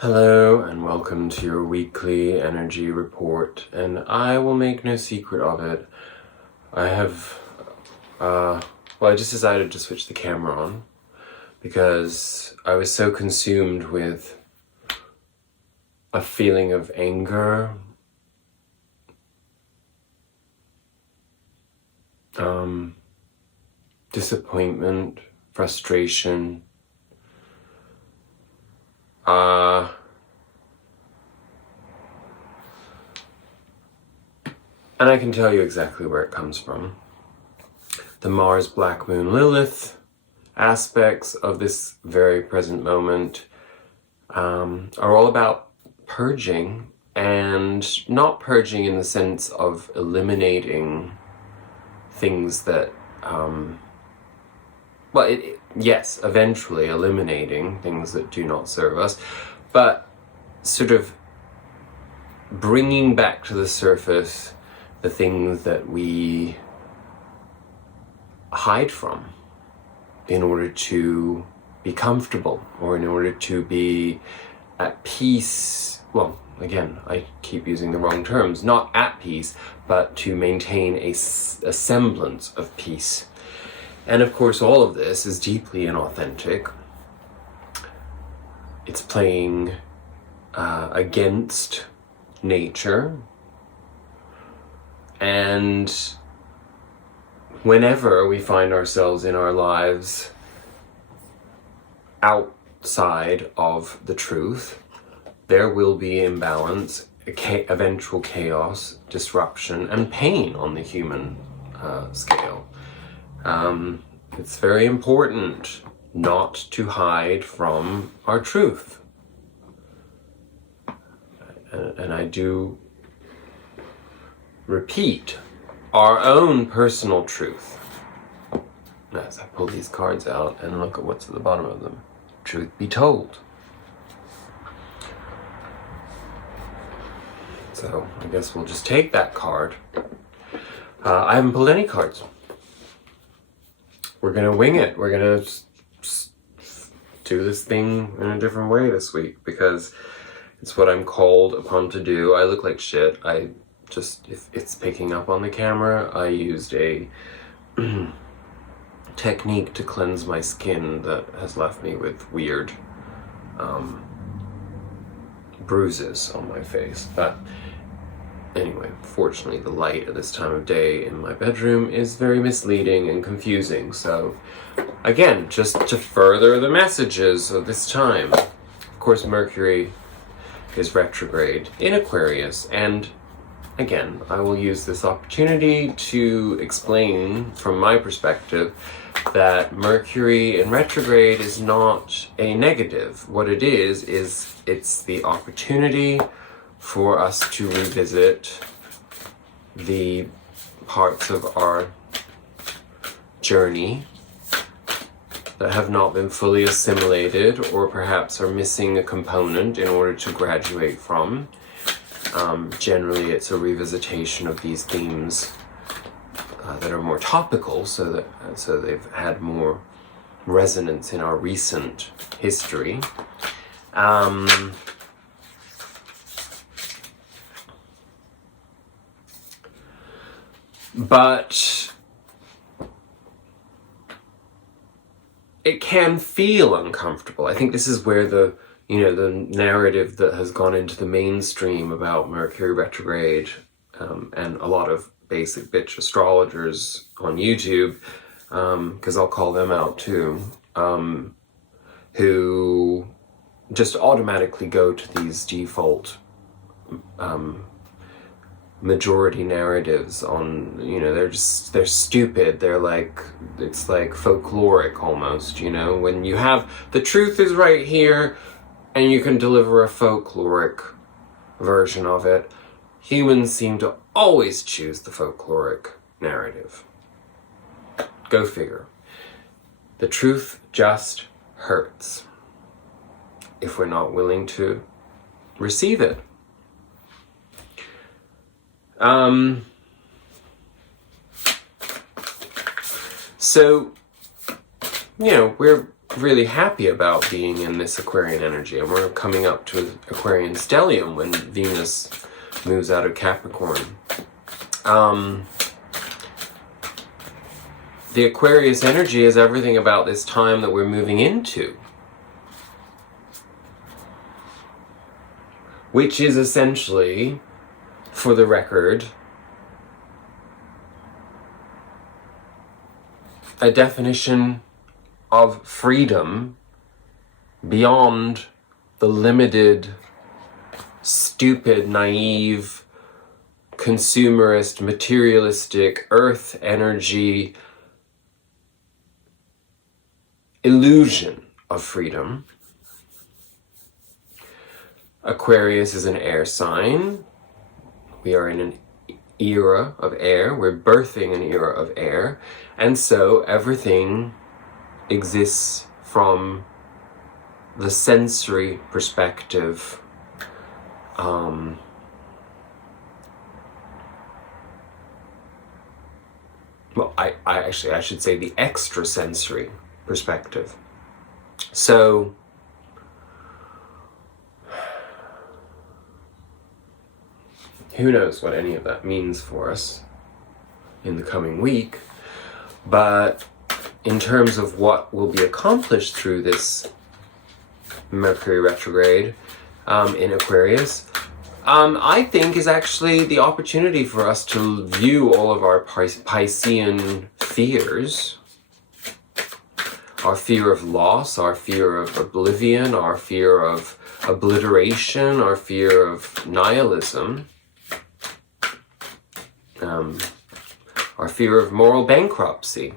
Hello and welcome to your weekly energy report, and I will make no secret of it. I just decided to switch the camera on because I was so consumed with a feeling of anger, disappointment, frustration, and I can tell you exactly where it comes from. The Mars Black Moon Lilith aspects of this very present moment are all about purging, and not purging in the sense of eliminating things that, yes, eventually eliminating things that do not serve us, but sort of bringing back to the surface the things that we hide from in order to be comfortable, or in order to be at peace. Well, again, I keep using the wrong terms, not at peace, but to maintain a semblance of peace. And of course, all of this is deeply inauthentic. It's playing against nature. And whenever we find ourselves in our lives outside of the truth, there will be imbalance, eventual chaos, disruption, and pain on the human scale. It's very important not to hide from our truth. And I do repeat, our own personal truth. As I pull these cards out and look at what's at the bottom of them. Truth be told. So I guess we'll just take that card. I haven't pulled any cards. We're gonna wing it. We're gonna do this thing in a different way this week because it's what I'm called upon to do. I look like shit. If it's picking up on the camera, I used a technique to cleanse my skin that has left me with weird bruises on my face. But anyway, fortunately the light at this time of day in my bedroom is very misleading and confusing. So again, just to further the messages of this time, of course Mercury is retrograde in Aquarius, and again, I will use this opportunity to explain from my perspective that Mercury in retrograde is not a negative. What it is it's the opportunity for us to revisit the parts of our journey that have not been fully assimilated, or perhaps are missing a component in order to graduate from. Generally, it's a revisitation of these themes that are more topical, so they've had more resonance in our recent history. But it can feel uncomfortable. I think this is where the narrative that has gone into the mainstream about Mercury retrograde, and a lot of basic bitch astrologers on YouTube, because I'll call them out too, who just automatically go to these default majority narratives on, they're stupid. It's like folkloric almost, when you have the truth is right here and you can deliver a folkloric version of it. Humans seem to always choose the folkloric narrative. Go figure. The truth just hurts if we're not willing to receive it. So, we're really happy about being in this Aquarian energy, and we're coming up to Aquarian stellium when Venus moves out of Capricorn. The Aquarius energy is everything about this time that we're moving into, which is essentially, for the record, a definition of freedom beyond the limited, stupid, naive, consumerist, materialistic, earth energy illusion of freedom. Aquarius is an air sign. We are in an era of air. We're birthing an era of air. And so everything exists from the sensory perspective. Well, I should say the extrasensory perspective. So who knows what any of that means for us in the coming week, but in terms of what will be accomplished through this Mercury retrograde in Aquarius, I think is actually the opportunity for us to view all of our Piscean fears, our fear of loss, our fear of oblivion, our fear of obliteration, our fear of nihilism, our fear of moral bankruptcy.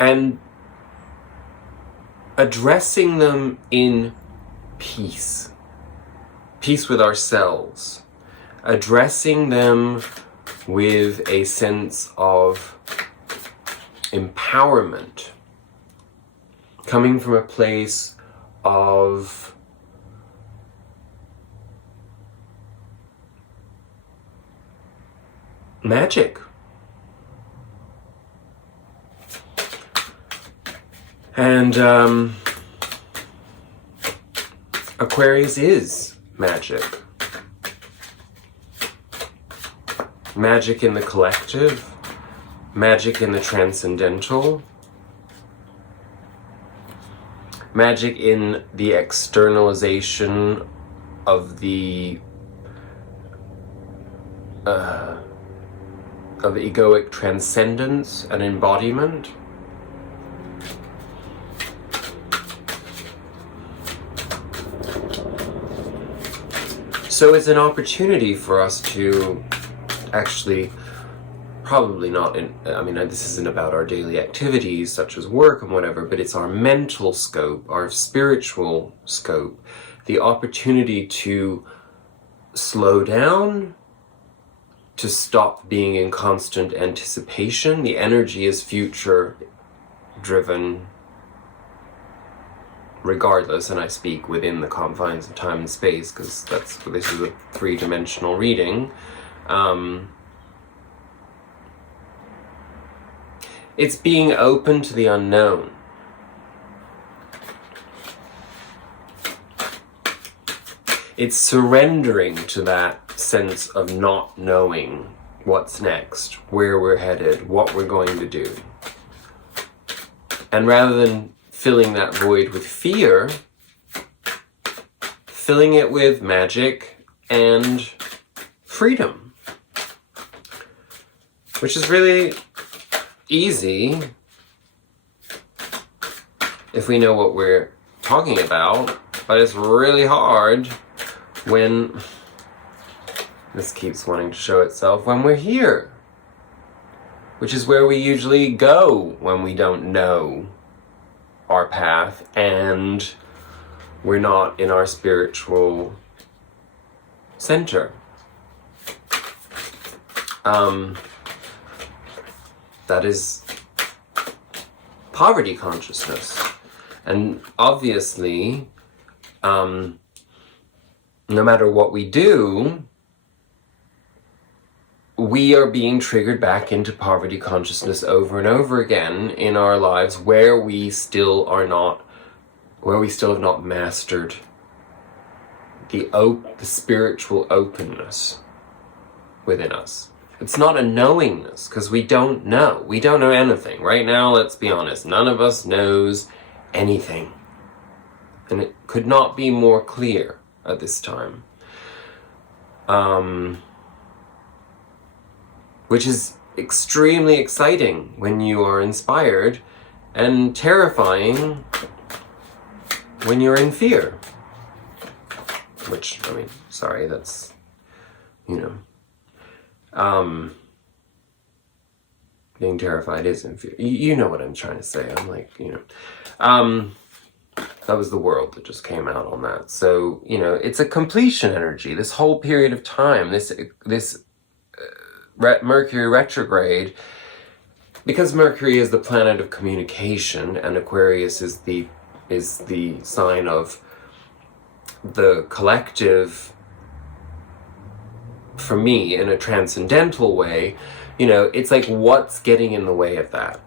And addressing them in peace with ourselves, addressing them with a sense of empowerment, coming from a place of magic. And Aquarius is magic. Magic in the collective, magic in the transcendental, magic in the externalization of the egoic transcendence and embodiment. So it's an opportunity for us to actually, probably not this isn't about our daily activities such as work and whatever, but it's our mental scope, our spiritual scope, the opportunity to slow down, to stop being in constant anticipation. The energy is future driven regardless, and I speak within the confines of time and space because this is a three-dimensional reading. It's being open to the unknown. It's surrendering to that sense of not knowing what's next, where we're headed, what we're going to do. And rather than filling that void with fear, filling it with magic and freedom, which is really easy if we know what we're talking about, but it's really hard when this keeps wanting to show itself when we're here, which is where we usually go when we don't know our path and we're not in our spiritual center. That is poverty consciousness. And obviously, no matter what we do, we are being triggered back into poverty consciousness over and over again in our lives where we still have not mastered the spiritual openness within us. It's not a knowingness, because we don't know. We don't know anything. Right now, let's be honest, none of us knows anything. And it could not be more clear at this time. Which is extremely exciting when you are inspired, and terrifying when you're in fear. Which, I mean, sorry, that's, being terrified is in fear. You know what I'm trying to say. I'm like, that was the world that just came out on that. So, it's a completion energy. This whole period of time, this Mercury retrograde, because Mercury is the planet of communication and Aquarius is the sign of the collective. For me, in a transcendental way, it's like, what's getting in the way of that?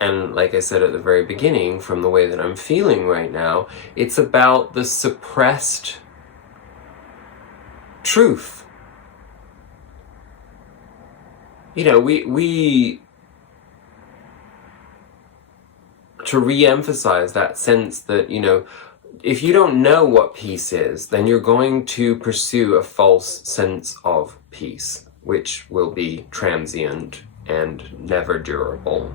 And like I said at the very beginning, from the way that I'm feeling right now, it's about the suppressed truth. We to re-emphasize that sense that, if you don't know what peace is, then you're going to pursue a false sense of peace, which will be transient and never durable.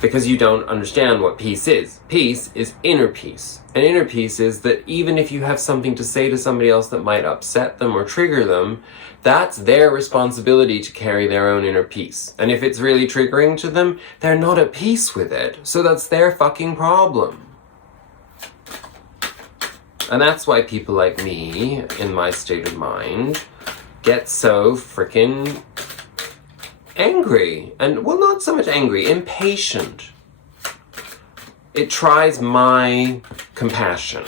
Because you don't understand what peace is. Peace is inner peace. And inner peace is that even if you have something to say to somebody else that might upset them or trigger them, that's their responsibility to carry their own inner peace. And if it's really triggering to them, they're not at peace with it. So that's their fucking problem. And that's why people like me, in my state of mind, get so freaking angry. And, well, not so much angry, impatient. It tries my compassion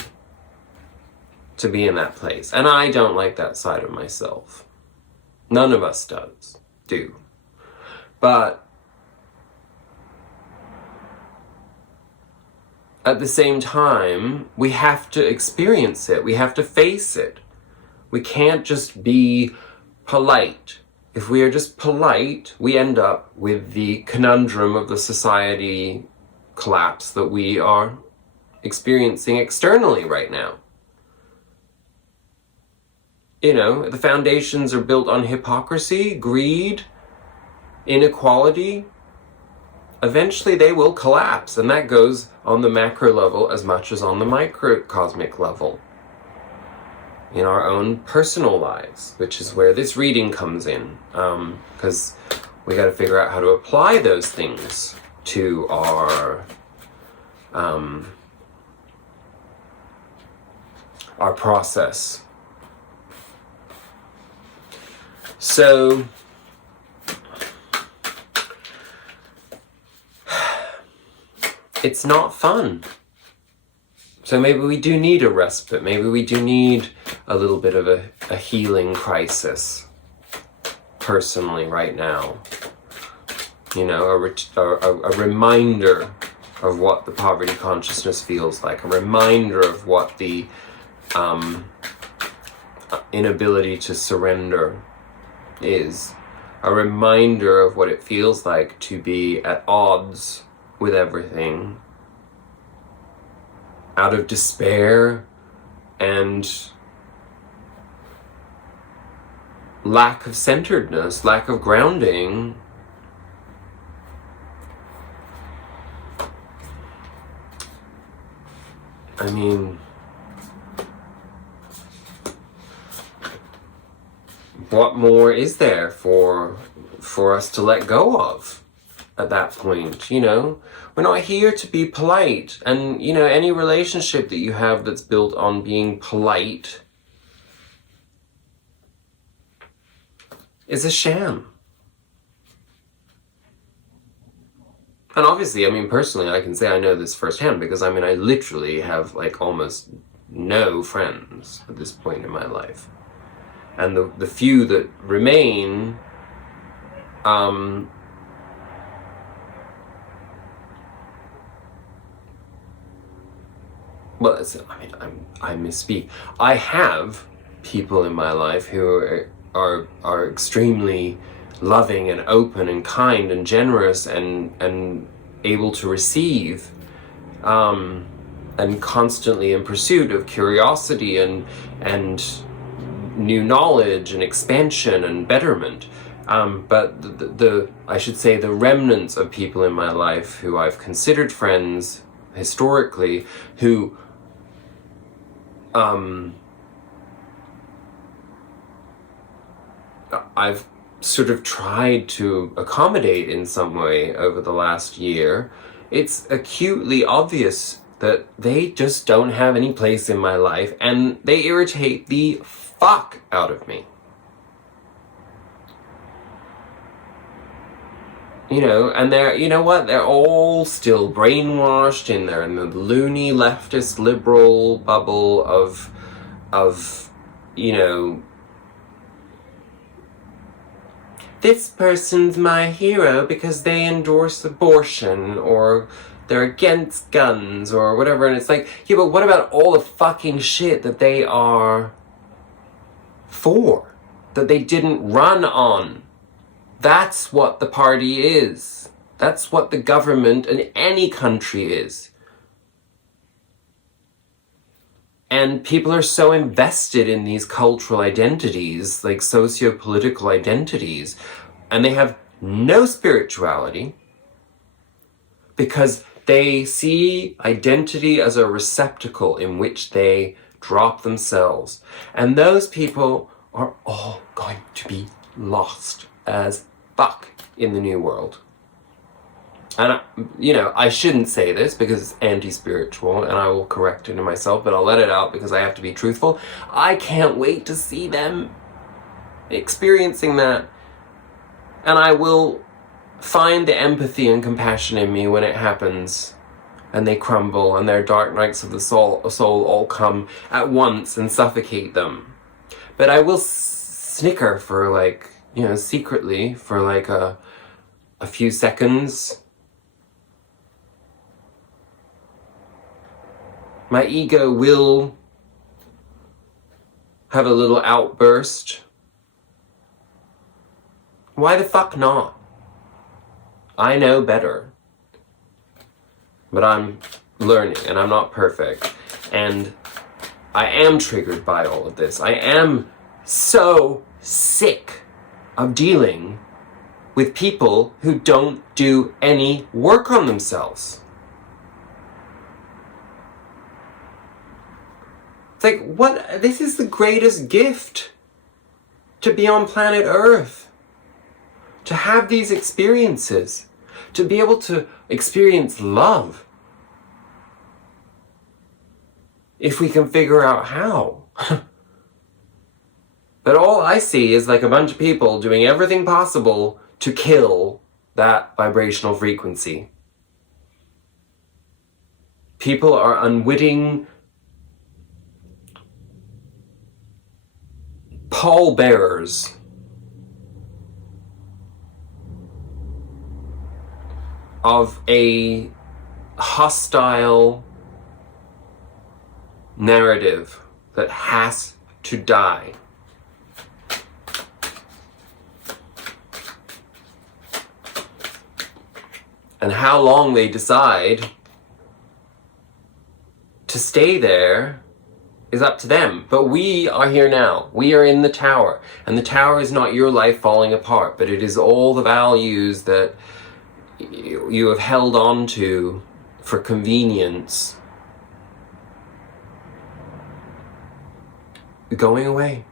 to be in that place. And I don't like that side of myself. None of us do. But at the same time, we have to experience it. We have to face it. We can't just be polite. If we are just polite, we end up with the conundrum of the society collapse that we are experiencing externally right now. The foundations are built on hypocrisy, greed, inequality. Eventually they will collapse, and that goes on the macro level as much as on the microcosmic level. In our own personal lives, which is where this reading comes in, because we got to figure out how to apply those things to our process. So it's not fun. So maybe we do need a respite. Maybe we do need a little bit of a healing crisis personally right now. A reminder of what the poverty consciousness feels like. A reminder of what the inability to surrender is. A reminder of what it feels like to be at odds with everything, out of despair and lack of centeredness, lack of grounding. I mean, what more is there for us to let go of at that point? We're not here to be polite, and any relationship that you have that's built on being polite is a sham. And obviously, I mean, personally, I can say I know this firsthand because, I mean, I literally have, like, almost no friends at this point in my life. And the few that remain, well, I mean, I misspeak. I have people in my life who are extremely loving and open and kind and generous and able to receive, and constantly in pursuit of curiosity and new knowledge and expansion and betterment. But the I should say the remnants of people in my life who I've considered friends historically, who I've sort of tried to accommodate in some way over the last year, it's acutely obvious that they just don't have any place in my life, and they irritate the fuck out of me. You know, and they're, you know what, they're all still brainwashed in there in the loony leftist liberal bubble of, you know, this person's my hero because they endorse abortion, or they're against guns, or whatever. And it's like, yeah, but what about all the fucking shit that they are for? That they didn't run on? That's what the party is. That's what the government in any country is. And people are so invested in these cultural identities, like socio-political identities, and they have no spirituality because they see identity as a receptacle in which they drop themselves. And those people are all going to be lost as fuck in the new world. And, you know, I shouldn't say this because it's anti-spiritual, and I will correct it in myself, but I'll let it out because I have to be truthful. I can't wait to see them experiencing that. And I will find the empathy and compassion in me when it happens, and they crumble, and their dark nights of the soul all come at once and suffocate them. But I will snicker for, like, you know, secretly for like a few seconds. My ego will have a little outburst. Why the fuck not? I know better. But I'm learning, and I'm not perfect. And I am triggered by all of this. I am so sick of dealing with people who don't do any work on themselves. It's like, what? This is the greatest gift to be on planet Earth. To have these experiences. To be able to experience love. If we can figure out how. But all I see is like a bunch of people doing everything possible to kill that vibrational frequency. People are unwitting pallbearers of a hostile narrative that has to die. And how long they decide to stay there is up to them. But we are here now. We are in the tower. And the tower is not your life falling apart, but it is all the values that you have held on to for convenience going away.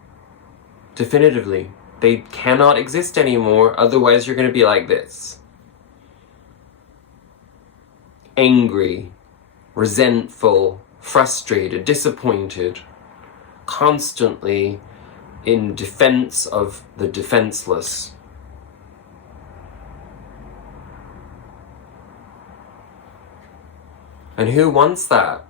Definitively. They cannot exist anymore, otherwise you're going to be like this. Angry, resentful, frustrated, disappointed, constantly in defense of the defenseless. And who wants that?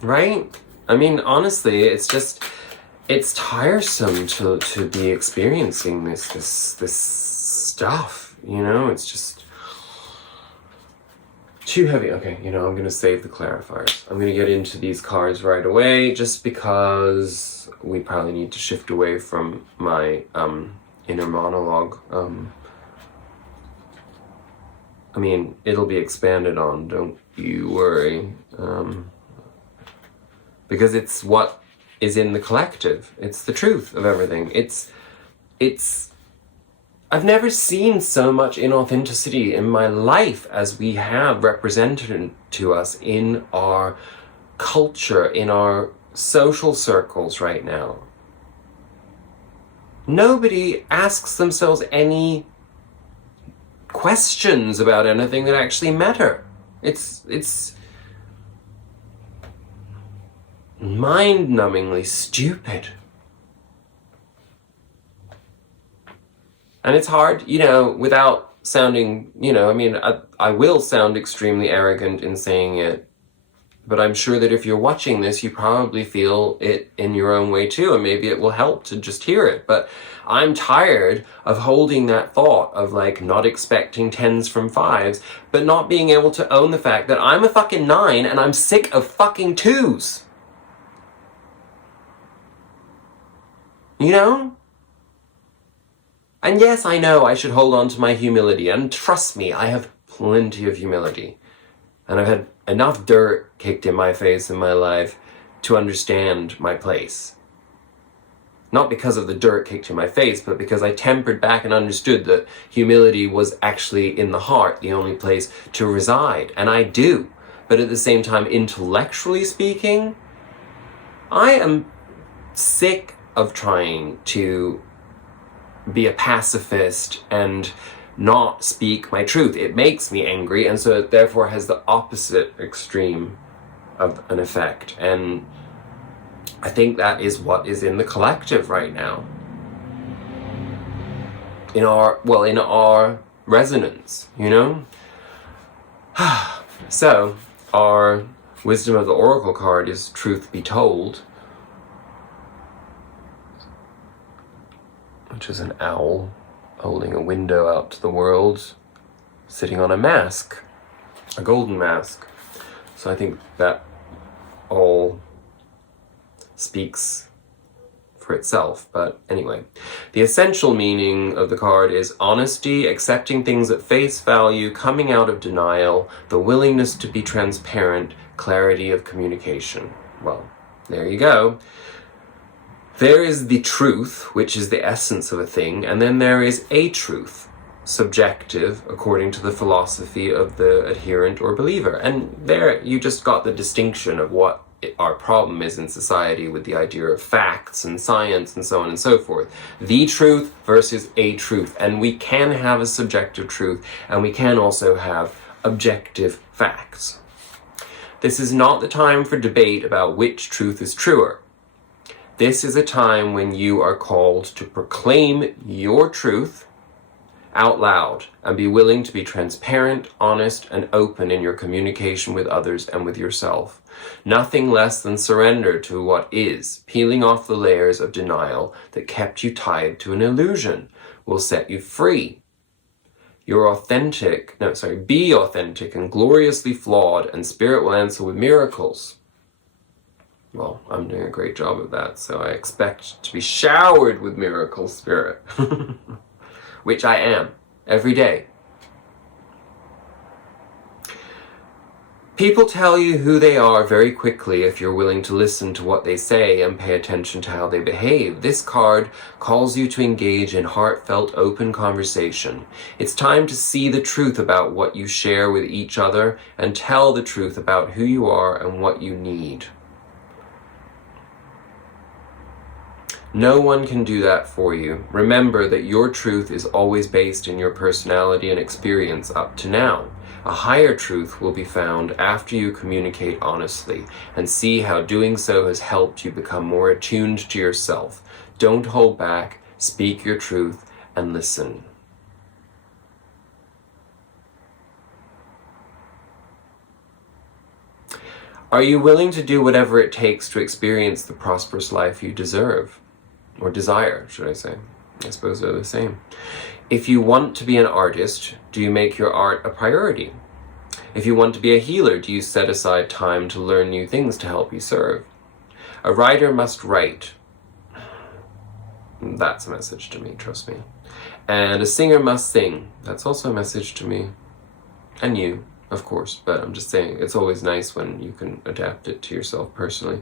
Right? I mean, honestly, it's tiresome to be experiencing this stuff, you know? It's just too heavy. Okay, you know, I'm gonna save the clarifiers. I'm gonna get into these cards right away, just because we probably need to shift away from my inner monologue. I mean, it'll be expanded on, don't you worry. Because it's what is in the collective. It's the truth of everything. I've never seen so much inauthenticity in my life as we have represented to us in our culture, in our social circles right now. Nobody asks themselves any questions about anything that actually matter. It's mind-numbingly stupid. And it's hard, you know, without sounding, you know, I mean, I will sound extremely arrogant in saying it, but I'm sure that if you're watching this, you probably feel it in your own way too, and maybe it will help to just hear it. But I'm tired of holding that thought of like not expecting 10s from 5s, but not being able to own the fact that I'm a fucking 9 and I'm sick of fucking 2s. You know? And yes, I know I should hold on to my humility, and trust me, I have plenty of humility. And I've had enough dirt kicked in my face in my life to understand my place. Not because of the dirt kicked in my face, but because I tempered back and understood that humility was actually in the heart, the only place to reside. And I do. But at the same time, intellectually speaking, I am sick of trying to be a pacifist and not speak my truth. It makes me angry, and so it therefore has the opposite extreme of an effect. And I think that is what is in the collective right now. In our resonance, you know? So, our Wisdom of the Oracle card is Truth Be Told, which is an owl holding a window out to the world, sitting on a mask, a golden mask. So I think that all speaks for itself. But anyway, the essential meaning of the card is honesty, accepting things at face value, coming out of denial, the willingness to be transparent, clarity of communication. Well, there you go. There is the truth, which is the essence of a thing, and then there is a truth, subjective, according to the philosophy of the adherent or believer. And there you just got the distinction of what our problem is in society with the idea of facts and science and so on and so forth. The truth versus a truth. And we can have a subjective truth, and we can also have objective facts. This is not the time for debate about which truth is truer. This is a time when you are called to proclaim your truth out loud and be willing to be transparent, honest, and open in your communication with others and with yourself. Nothing less than surrender to what is, peeling off the layers of denial that kept you tied to an illusion, will set you free. Be authentic and gloriously flawed, and Spirit will answer with miracles. Well, I'm doing a great job of that, so I expect to be showered with miracles, Spirit. Which I am, every day. People tell you who they are very quickly if you're willing to listen to what they say and pay attention to how they behave. This card calls you to engage in heartfelt, open conversation. It's time to see the truth about what you share with each other and tell the truth about who you are and what you need. No one can do that for you. Remember that your truth is always based in your personality and experience up to now. A higher truth will be found after you communicate honestly and see how doing so has helped you become more attuned to yourself. Don't hold back, speak your truth, and listen. Are you willing to do whatever it takes to experience the prosperous life you deserve? Or desire, should I say. I suppose they're the same. If you want to be an artist, do you make your art a priority? If you want to be a healer, do you set aside time to learn new things to help you serve? A writer must write. That's a message to me, trust me. And a singer must sing. That's also a message to me. And you, of course, but I'm just saying, it's always nice when you can adapt it to yourself personally.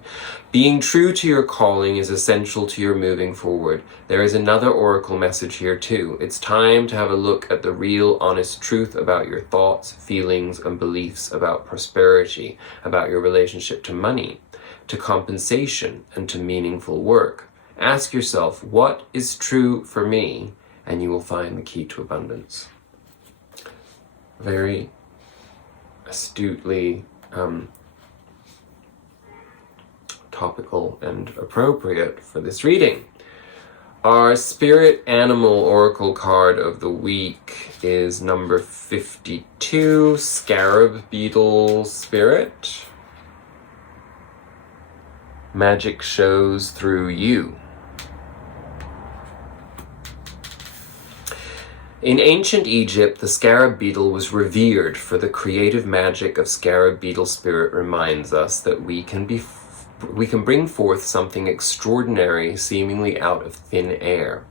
Being true to your calling is essential to your moving forward. There is another oracle message here too. It's time to have a look at the real, honest truth about your thoughts, feelings, and beliefs about prosperity, about your relationship to money, to compensation, and to meaningful work. Ask yourself, what is true for me? And you will find the key to abundance. Very astutely topical and appropriate for this reading. Our spirit animal oracle card of the week is number 52, Scarab Beetle Spirit. Magic shows through you. In ancient Egypt, the scarab beetle was revered, for the creative magic of scarab beetle spirit reminds us that we can bring forth something extraordinary seemingly out of thin air.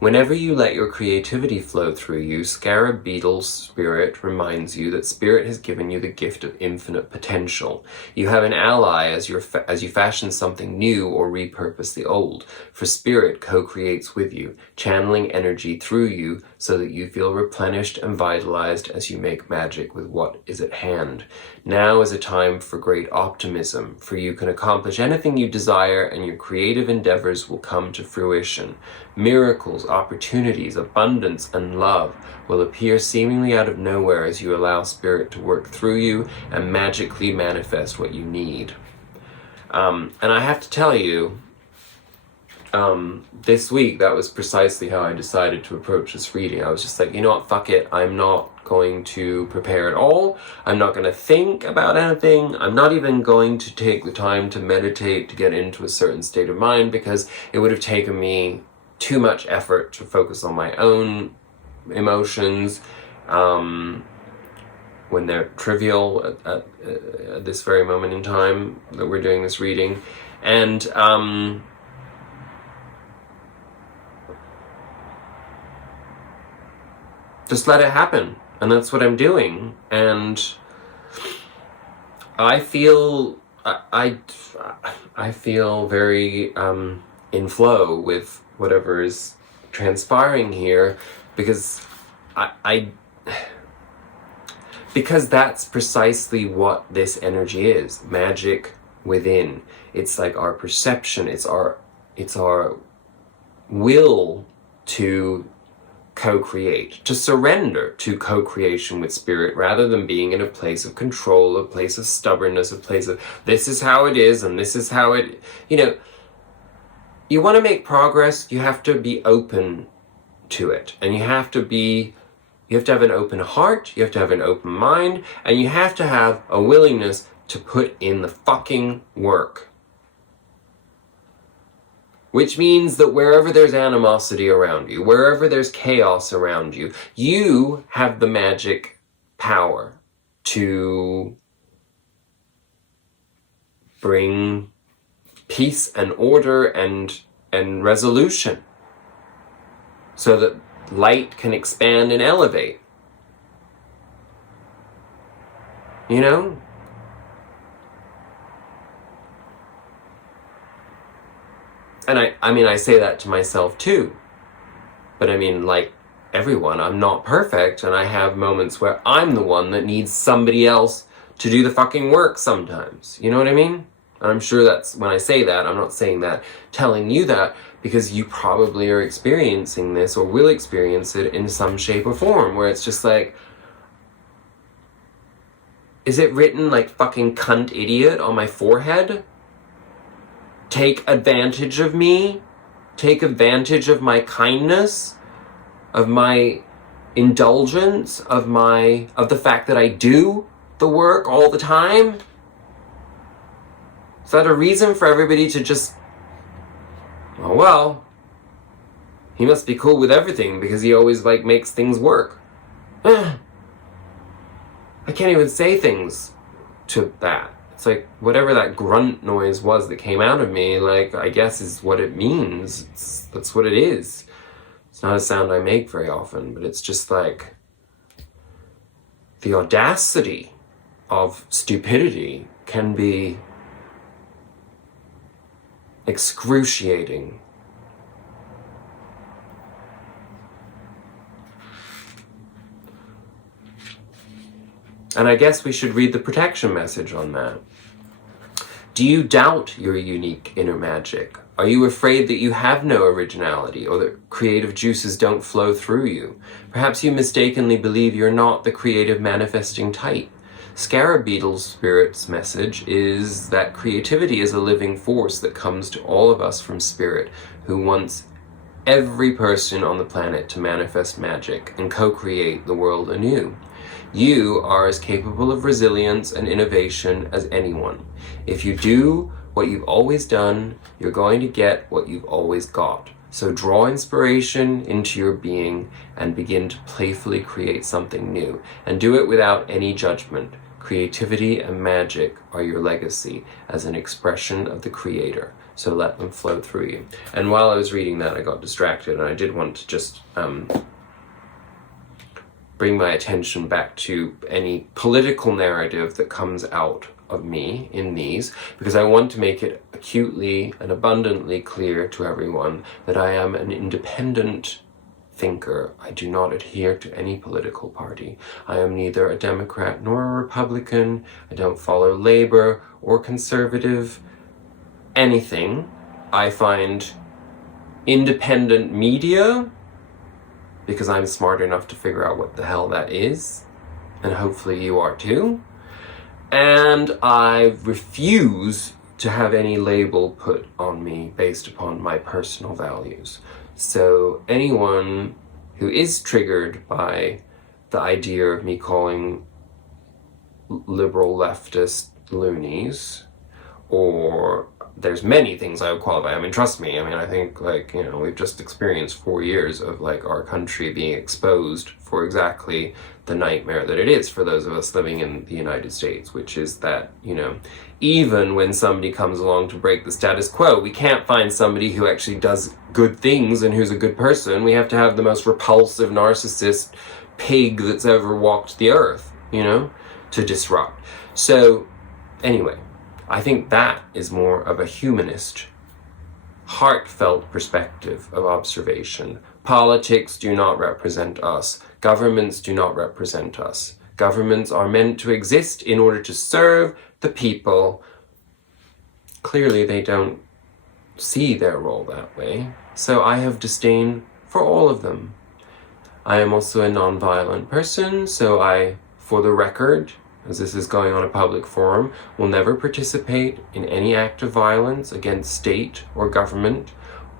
Whenever you let your creativity flow through you, scarab beetle spirit reminds you that spirit has given you the gift of infinite potential. You have an ally as you fashion something new or repurpose the old, for spirit co-creates with you, channeling energy through you so that you feel replenished and vitalized as you make magic with what is at hand. Now is a time for great optimism, for you can accomplish anything you desire and your creative endeavors will come to fruition. Miracles, opportunities, abundance, and love will appear seemingly out of nowhere as you allow spirit to work through you and magically manifest what you need. And I have to tell you, this week, that was precisely how I decided to approach this reading. I was just like, you know what, fuck it. I'm not going to prepare at all. I'm not going to think about anything. I'm not even going to take the time to meditate to get into a certain state of mind, because it would have taken me too much effort to focus on my own emotions when they're trivial at this very moment in time that we're doing this reading. And just let it happen. And that's what I'm doing. And I feel I feel very in flow with whatever is transpiring here, because because that's precisely what this energy is. Magic within. It's like our perception, it's our will to co-create, to surrender to co-creation with spirit, rather than being in a place of control, a place of stubbornness, a place of this is how it is and this is how it, you want to make progress, you have to be open to it, and you have to have an open heart, you have to have an open mind, and you have to have a willingness to put in the fucking work. Which means that wherever there's animosity around you, wherever there's chaos around you, you have the magic power to bring peace and order and resolution, so that light can expand and elevate. And I say that to myself too. But like everyone, I'm not perfect, and I have moments where I'm the one that needs somebody else to do the fucking work sometimes. You know what I mean? And I'm sure that's, when I say that, I'm not saying that, telling you that, because you probably are experiencing this or will experience it in some shape or form, where it's just like, is it written like fucking cunt idiot on my forehead? Take advantage of me, take advantage of my kindness, of my indulgence, of the fact that I do the work all the time. Is that a reason for everybody to just, oh well, he must be cool with everything because he always like makes things work. I can't even say things to that. It's like whatever that grunt noise was that came out of me, like I guess is what it means. That's what it is. It's not a sound I make very often, but it's just like the audacity of stupidity can be excruciating. And I guess we should read the protection message on that. Do you doubt your unique inner magic? Are you afraid that you have no originality or that creative juices don't flow through you? Perhaps you mistakenly believe you're not the creative manifesting type. Scarab Beetle's spirit's message is that creativity is a living force that comes to all of us from spirit, who wants every person on the planet to manifest magic and co-create the world anew. You are as capable of resilience and innovation as anyone. If you do what you've always done, you're going to get what you've always got. So draw inspiration into your being and begin to playfully create something new. And do it without any judgment. Creativity and magic are your legacy as an expression of the Creator. So let them flow through you. And while I was reading that, I got distracted, and I did want to just bring my attention back to any political narrative that comes out of me in these, because I want to make it acutely and abundantly clear to everyone that I am an independent thinker. I do not adhere to any political party. I am neither a Democrat nor a Republican. I don't follow Labor or conservative anything. I find independent media, because I'm smart enough to figure out what the hell that is, and hopefully you are too. And I refuse to have any label put on me based upon my personal values. So anyone who is triggered by the idea of me calling liberal leftist loonies, or there's many things I would qualify. I mean, trust me. I mean, I think, like, you know, we've just experienced 4 years of, like, our country being exposed for exactly the nightmare that it is for those of us living in the United States, which is that, you know, even when somebody comes along to break the status quo, we can't find somebody who actually does good things and who's a good person. We have to have the most repulsive narcissist pig that's ever walked the earth, you know, to disrupt. So, anyway, I think that is more of a humanist, heartfelt perspective of observation. Politics do not represent us. Governments do not represent us. Governments are meant to exist in order to serve the people. Clearly, they don't see their role that way. So I have disdain for all of them. I am also a non-violent person, so I, for the record, as this is going on a public forum, will never participate in any act of violence against state or government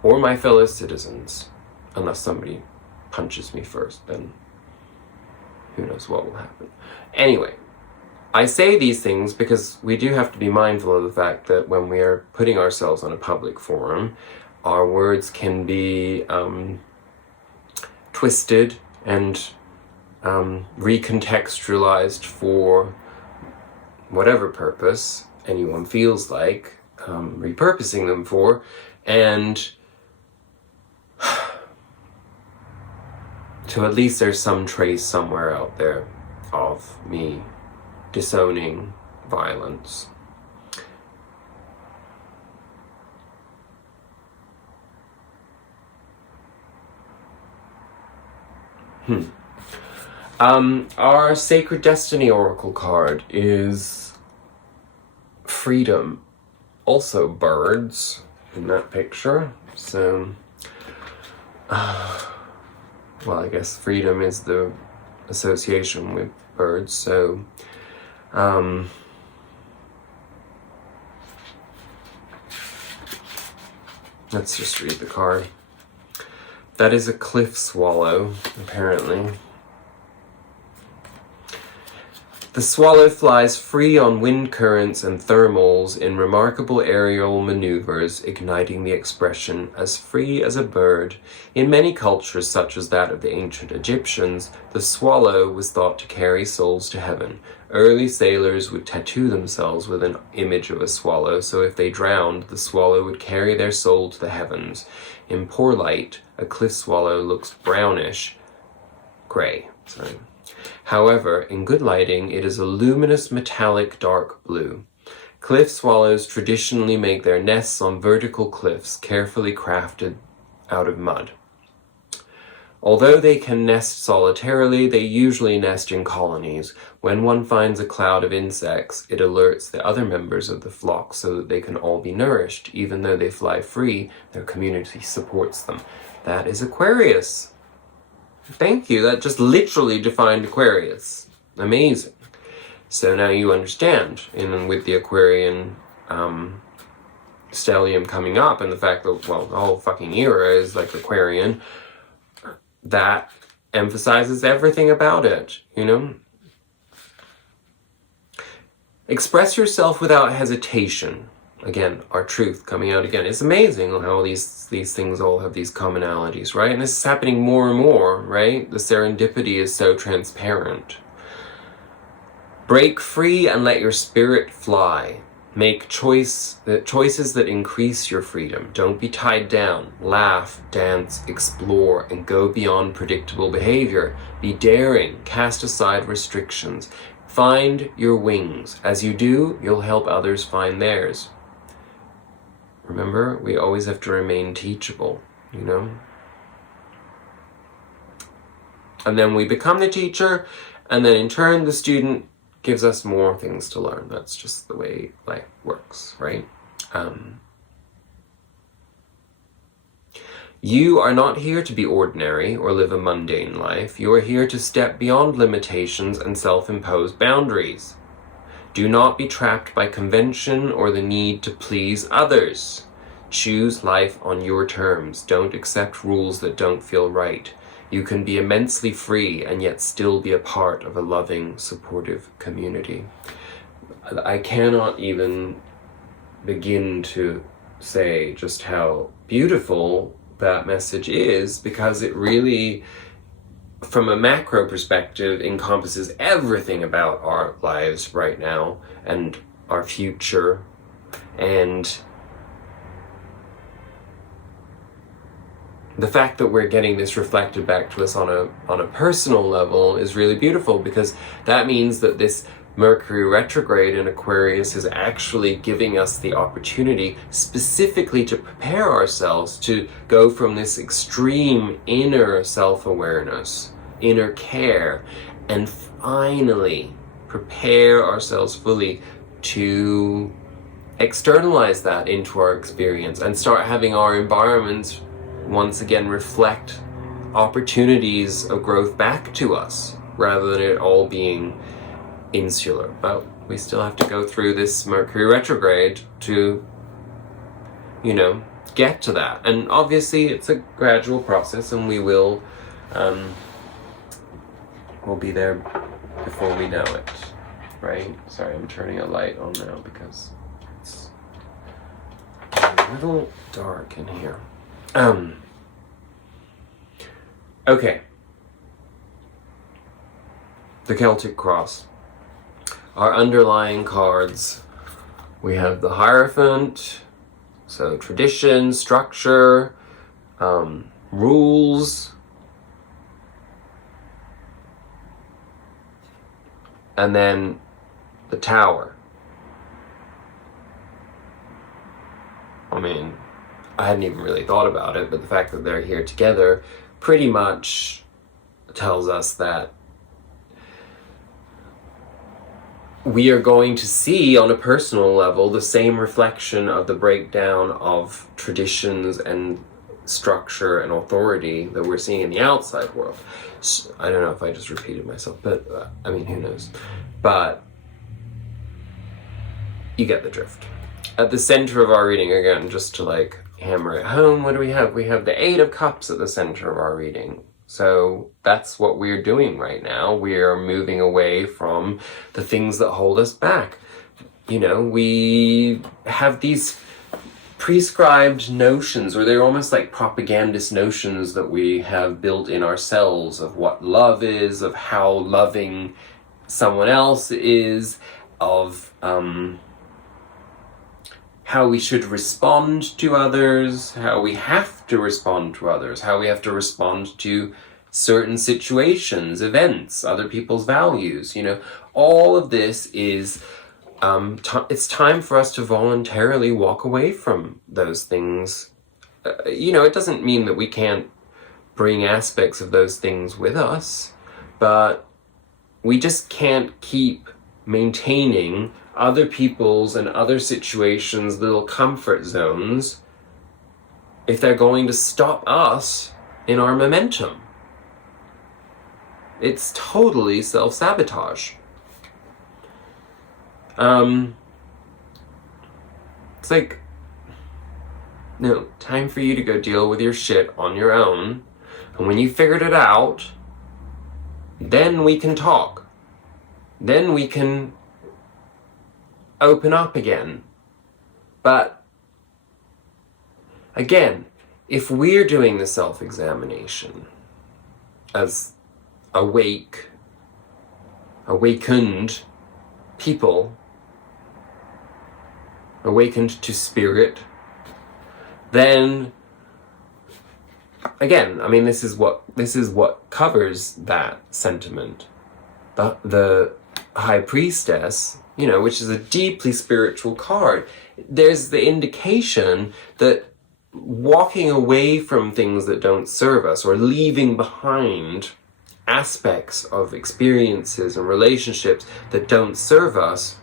or my fellow citizens, unless somebody punches me first, then who knows what will happen. Anyway, I say these things because we do have to be mindful of the fact that when we are putting ourselves on a public forum, our words can be twisted and recontextualized for whatever purpose anyone feels like repurposing them for, and so at least there's some trace somewhere out there of me disowning violence. Our Sacred Destiny Oracle card is freedom. Also birds in that picture. So, well, I guess freedom is the association with birds. So, let's just read the card. That is a cliff swallow, apparently. The swallow flies free on wind currents and thermals in remarkable aerial maneuvers, igniting the expression as free as a bird. In many cultures, such as that of the ancient Egyptians, the swallow was thought to carry souls to heaven. Early sailors would tattoo themselves with an image of a swallow, so if they drowned, the swallow would carry their soul to the heavens. In poor light, a cliff swallow looks brownish, gray. However, in good lighting, it is a luminous metallic dark blue. Cliff swallows traditionally make their nests on vertical cliffs, carefully crafted out of mud. Although they can nest solitarily, they usually nest in colonies. When one finds a cloud of insects, it alerts the other members of the flock so that they can all be nourished. Even though they fly free, their community supports them. That is Aquarius. Thank you, that just literally defined Aquarius. Amazing. So now you understand, and with the Aquarian stellium coming up, and the fact that, well, the whole fucking era is like Aquarian, that emphasizes everything about it, you know? Express yourself without hesitation. Again, our truth coming out again. It's amazing how these things all have these commonalities, right? And this is happening more and more, right? The serendipity is so transparent. Break free and let your spirit fly. Make choices that increase your freedom. Don't be tied down. Laugh, dance, explore, and go beyond predictable behavior. Be daring. Cast aside restrictions. Find your wings. As you do, you'll help others find theirs. Remember, we always have to remain teachable, you know? And then we become the teacher, and then in turn, the student gives us more things to learn. That's just the way life works, right? You are not here to be ordinary or live a mundane life. You are here to step beyond limitations and self-imposed boundaries. Do not be trapped by convention or the need to please others. Choose life on your terms. Don't accept rules that don't feel right. You can be immensely free and yet still be a part of a loving, supportive community. I cannot even begin to say just how beautiful that message is, because it really, from a macro perspective, encompasses everything about our lives right now and our future. And the fact that we're getting this reflected back to us on a personal level is really beautiful, because that means that this Mercury retrograde in Aquarius is actually giving us the opportunity specifically to prepare ourselves to go from this extreme inner self-awareness, inner care, and finally prepare ourselves fully to externalize that into our experience and start having our environments once again reflect opportunities of growth back to us, rather than it all being insular. But we still have to go through this Mercury retrograde to, you know, get to that. And obviously it's a gradual process, and we will we'll be there before we know it, right? Sorry, I'm turning a light on now because it's a little dark in here. Okay. The Celtic Cross. Our underlying cards. We have the Hierophant, so tradition, structure, rules, and then the Tower. I mean, I hadn't even really thought about it, but the fact that they're here together pretty much tells us that we are going to see on a personal level the same reflection of the breakdown of traditions and structure and authority that we're seeing in the outside world. I don't know if I just repeated myself, but I mean, who knows? But you get the drift. At the center of our reading, again, just to like hammer it home, what do we have? We have the Eight of Cups at the center of our reading. So that's what we're doing right now. We are moving away from the things that hold us back. You know, we have these prescribed notions, or they're almost like propagandist notions that we have built in ourselves of what love is, of how loving someone else is, of how we should respond to others, how we have to respond to others, how we have to respond to certain situations, events, other people's values. You know, all of this is it's time for us to voluntarily walk away from those things. You know, it doesn't mean that we can't bring aspects of those things with us, but we just can't keep maintaining other people's and other situations' little comfort zones if they're going to stop us in our momentum. It's totally self-sabotage. It's like, no, time for you to go deal with your shit on your own. And when you figured it out, then we can talk. Then we can open up again. But again, if we're doing the self-examination as awakened people, awakened to spirit, then again, I mean, this is what covers that sentiment. The High Priestess, you know, which is a deeply spiritual card. There's the indication that walking away from things that don't serve us, or leaving behind aspects of experiences and relationships that don't serve us,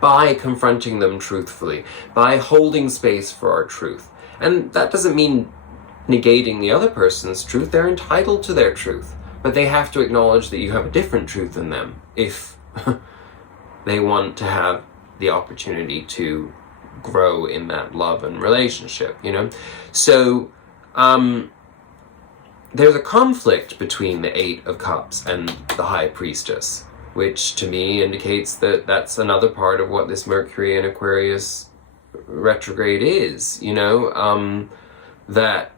by confronting them truthfully, by holding space for our truth. And that doesn't mean negating the other person's truth. They're entitled to their truth, but they have to acknowledge that you have a different truth than them if they want to have the opportunity to grow in that love and relationship, you know? So there's a conflict between the Eight of Cups and the High Priestess, which to me indicates that that's another part of what this Mercury and Aquarius retrograde is, you know, that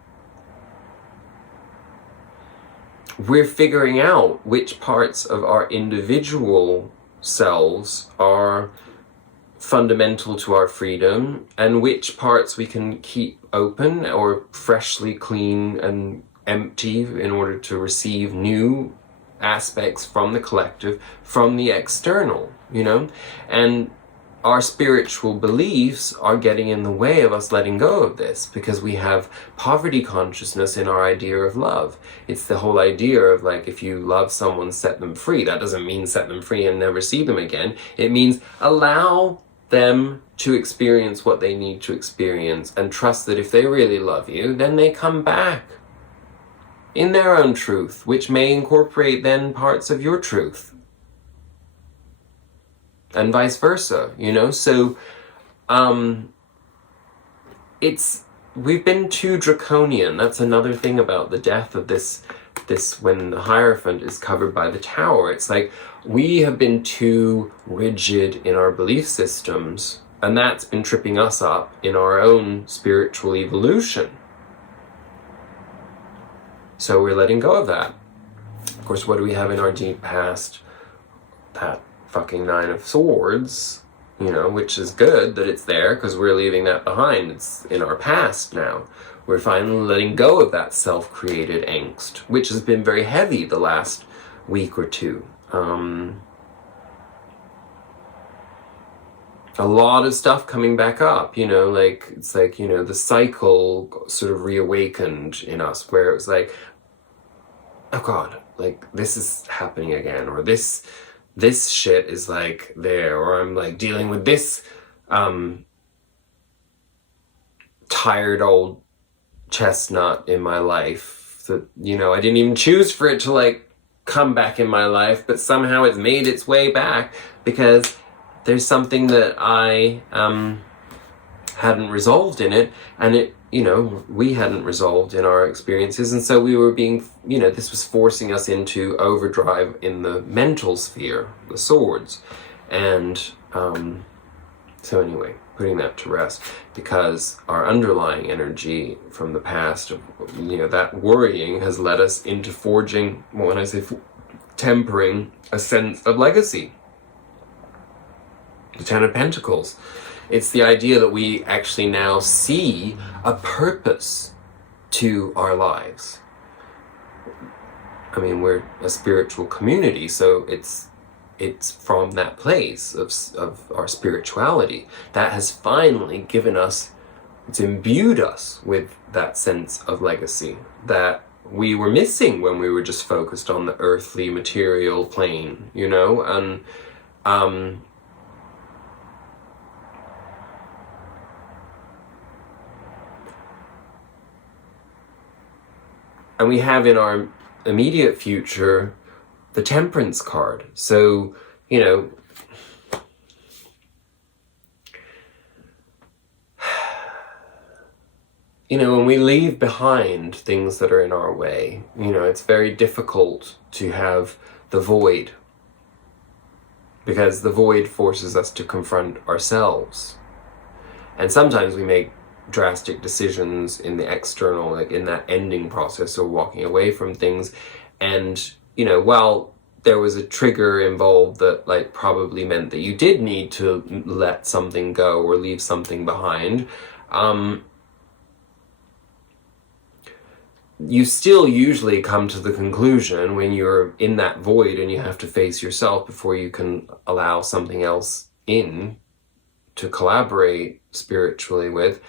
we're figuring out which parts of our individual selves are fundamental to our freedom and which parts we can keep open or freshly clean and empty in order to receive new aspects from the collective, from the external, you know? And our spiritual beliefs are getting in the way of us letting go of this because we have poverty consciousness in our idea of love. It's the whole idea of like, if you love someone, set them free. That doesn't mean set them free and never see them again. It means allow them to experience what they need to experience and trust that if they really love you, then they come back in their own truth, which may incorporate then parts of your truth. And vice versa, you know? So, we've been too draconian. That's another thing about the death of this when the Hierophant is covered by the Tower. It's like, we have been too rigid in our belief systems, and that's been tripping us up in our own spiritual evolution. So we're letting go of that. Of course, what do we have in our deep past? That fucking Nine of Swords, you know, which is good that it's there because we're leaving that behind. It's in our past now. We're finally letting go of that self-created angst, which has been very heavy the last week or two. A lot of stuff coming back up, you know, like, it's like, you know, the cycle sort of reawakened in us where it was like, oh God, like this is happening again, or this shit is like there, or I'm like dealing with this tired old chestnut in my life that, you know, I didn't even choose for it to like come back in my life, but somehow it's made its way back because there's something that I hadn't resolved in it, and we hadn't resolved in our experiences, and so we were being, this was forcing us into overdrive in the mental sphere, the swords. And so anyway, putting that to rest, because our underlying energy from the past of, that worrying has led us into forging, well, when I say tempering, a sense of legacy. The Ten of Pentacles. It's the idea that we actually now see a purpose to our lives. I mean, we're a spiritual community, so it's from that place of our spirituality that has finally given us, it's imbued us with that sense of legacy that we were missing when we were just focused on the earthly material plane, and and we have in our immediate future the Temperance Card. So, when we leave behind things that are in our way, it's very difficult to have the void, because the void forces us to confront ourselves. And sometimes we make drastic decisions in the external, like in that ending process or walking away from things. And, while there was a trigger involved that like probably meant that you did need to let something go or leave something behind, you still usually come to the conclusion when you're in that void and you have to face yourself before you can allow something else in to collaborate spiritually with,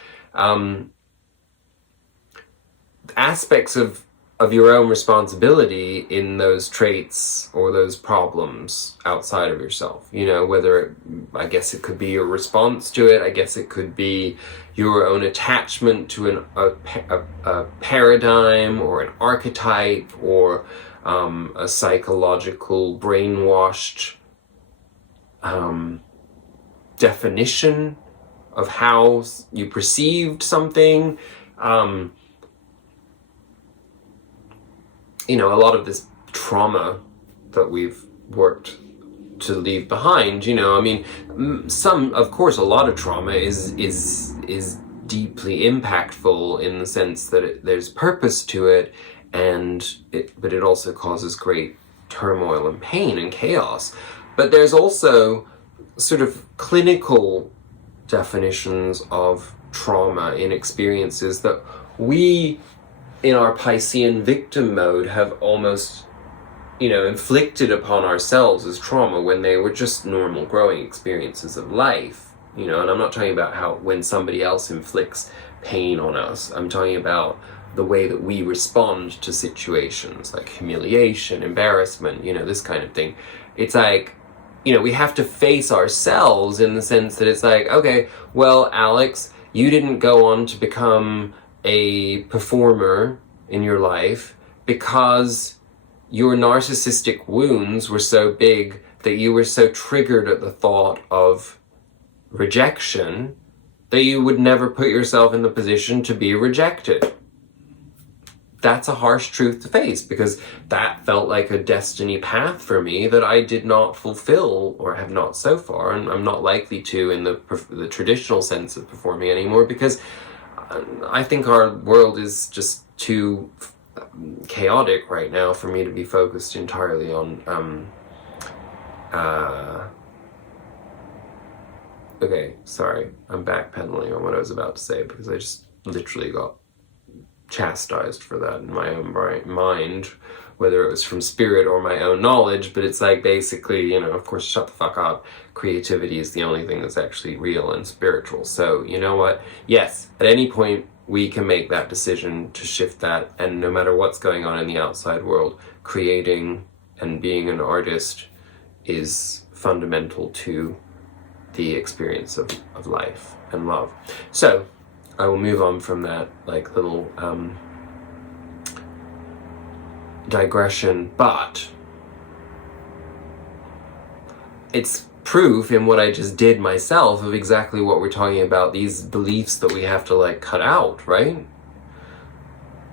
aspects of your own responsibility in those traits or those problems outside of yourself. Whether I guess it could be your response to it, I guess it could be your own attachment to a paradigm or an archetype or a psychological brainwashed definition of how you perceived something. A lot of this trauma that we've worked to leave behind, a lot of trauma is deeply impactful in the sense that there's purpose to it, but it also causes great turmoil and pain and chaos. But there's also sort of clinical definitions of trauma in experiences that we, in our Piscean victim mode, have almost, inflicted upon ourselves as trauma when they were just normal growing experiences of life. And I'm not talking about how when somebody else inflicts pain on us. I'm talking about the way that we respond to situations like humiliation, embarrassment, this kind of thing. It's like, we have to face ourselves in the sense that it's like, okay, well, Alex, you didn't go on to become a performer in your life because your narcissistic wounds were so big that you were so triggered at the thought of rejection that you would never put yourself in the position to be rejected. That's a harsh truth to face, because that felt like a destiny path for me that I did not fulfill, or have not so far, and I'm not likely to in the traditional sense of performing anymore, because I think our world is just too chaotic right now for me to be focused entirely on okay, sorry, I'm backpedaling on what I was about to say because I just literally got chastised for that in my own mind, whether it was from spirit or my own knowledge. But it's like, basically, of course, shut the fuck up. Creativity is the only thing that's actually real and spiritual. So you know what? Yes, at any point we can make that decision to shift that, and no matter what's going on in the outside world, creating and being an artist is fundamental to the experience of life and love. So I will move on from that little digression, but it's proof in what I just did myself of exactly what we're talking about, these beliefs that we have to like cut out, right?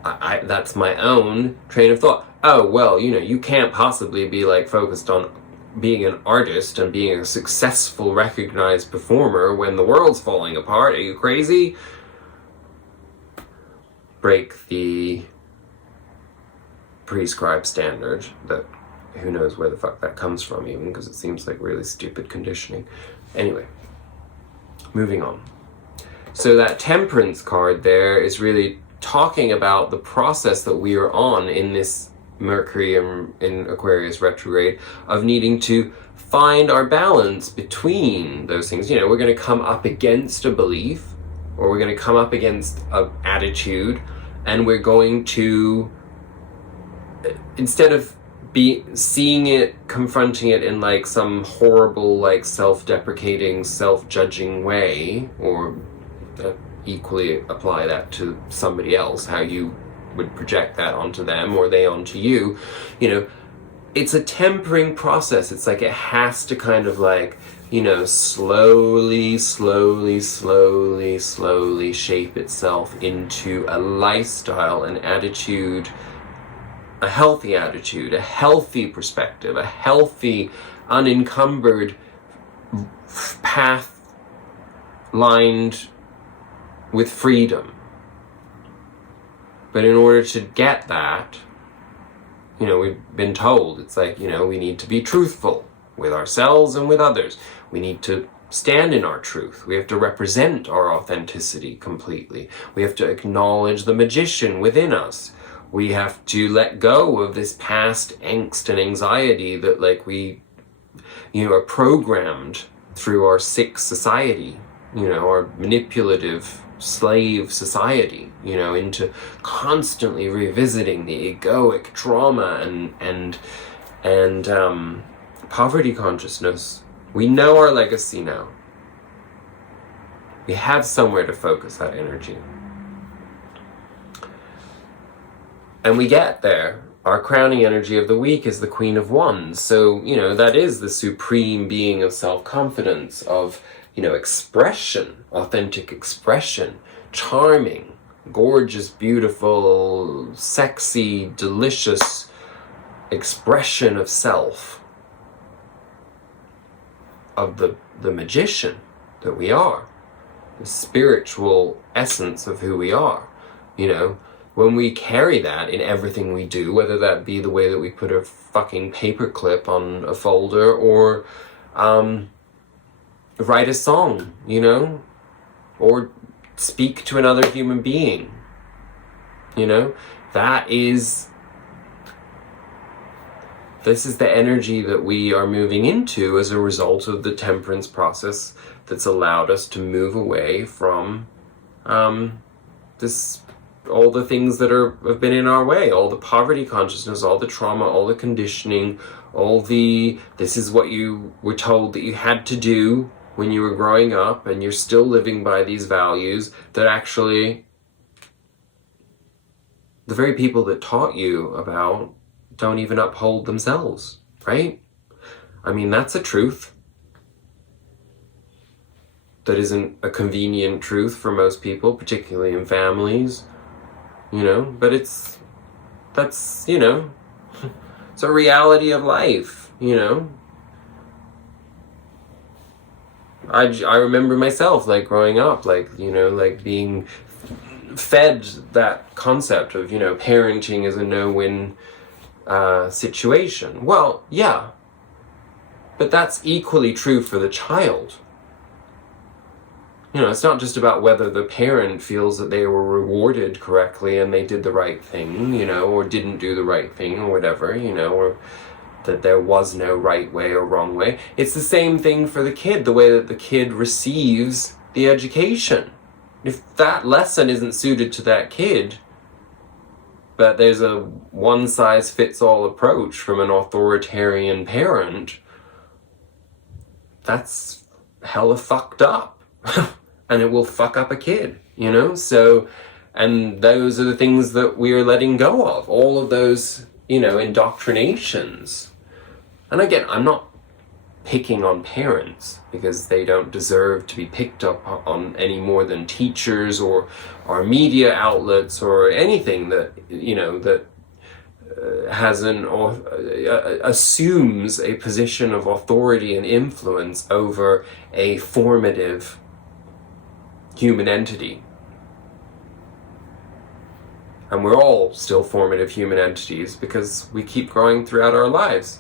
That's my own train of thought. Oh, well, you know, you can't possibly be like focused on being an artist and being a successful, recognized performer when the world's falling apart. Are you crazy? Break the prescribed standard that who knows where the fuck that comes from even, because it seems like really stupid conditioning. Anyway, moving on. So that Temperance card there is really talking about the process that we are on in this Mercury in Aquarius retrograde of needing to find our balance between those things. You know, we're going to come up against a belief, or we're going to come up against an attitude, and we're going to, instead of seeing it, confronting it in like some horrible, like self-deprecating, self-judging way, or equally apply that to somebody else, how you would project that onto them or they onto you, you know, it's a tempering process. It's like it has to kind of like, you know, slowly shape itself into a lifestyle, an attitude, a healthy perspective, a healthy, unencumbered path lined with freedom. But in order to get that, you know, we've been told, it's like, you know, we need to be truthful with ourselves and with others. We need to stand in our truth. We have to represent our authenticity completely. We have to acknowledge the magician within us. We have to let go of this past angst and anxiety that, like, we, you know, are programmed through our sick society, you know, our manipulative slave society, you know, into constantly revisiting the egoic trauma and poverty consciousness. We know our legacy now. We have somewhere to focus that energy. And we get there. Our crowning energy of the week is the Queen of Wands. So, you know, that is the supreme being of self-confidence, of, you know, expression, authentic expression, charming, gorgeous, beautiful, sexy, delicious expression of self, of the magician that we are, the spiritual essence of who we are. You know, when we carry that in everything we do, whether that be the way that we put a fucking paperclip on a folder, or write a song, you know, or speak to another human being, you know, this is the energy that we are moving into as a result of the temperance process that's allowed us to move away from all the things that have been in our way, all the poverty consciousness, all the trauma, all the conditioning, this is what you were told that you had to do when you were growing up, and you're still living by these values that actually the very people that taught you about don't even uphold themselves, right? I mean, that's a truth that isn't a convenient truth for most people, particularly in families, you know, but that's, you know, it's a reality of life, you know. I remember myself, like, growing up, like, you know, like, being fed that concept of, you know, parenting is a no-win situation. Well, yeah, but that's equally true for the child. You know, it's not just about whether the parent feels that they were rewarded correctly and they did the right thing, you know, or didn't do the right thing, or whatever, you know, or that there was no right way or wrong way. It's the same thing for the kid, the way that the kid receives the education. If that lesson isn't suited to that kid, but there's a one-size-fits-all approach from an authoritarian parent, that's hella fucked up. And it will fuck up a kid, you know? So, and those are the things that we are letting go of. All of those, you know, indoctrinations. And again, I'm not picking on parents because they don't deserve to be picked up on any more than teachers or our media outlets or anything that, you know, that has an or assumes a position of authority and influence over a formative human entity. And we're all still formative human entities because we keep growing throughout our lives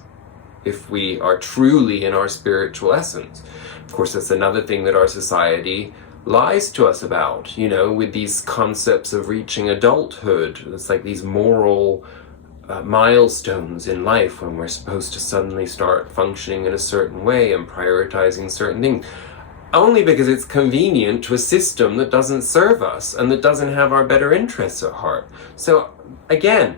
if we are truly in our spiritual essence. Of course, that's another thing that our society lies to us about, you know, with these concepts of reaching adulthood. It's like these moral milestones in life when we're supposed to suddenly start functioning in a certain way and prioritizing certain things, only because it's convenient to a system that doesn't serve us and that doesn't have our better interests at heart. So again,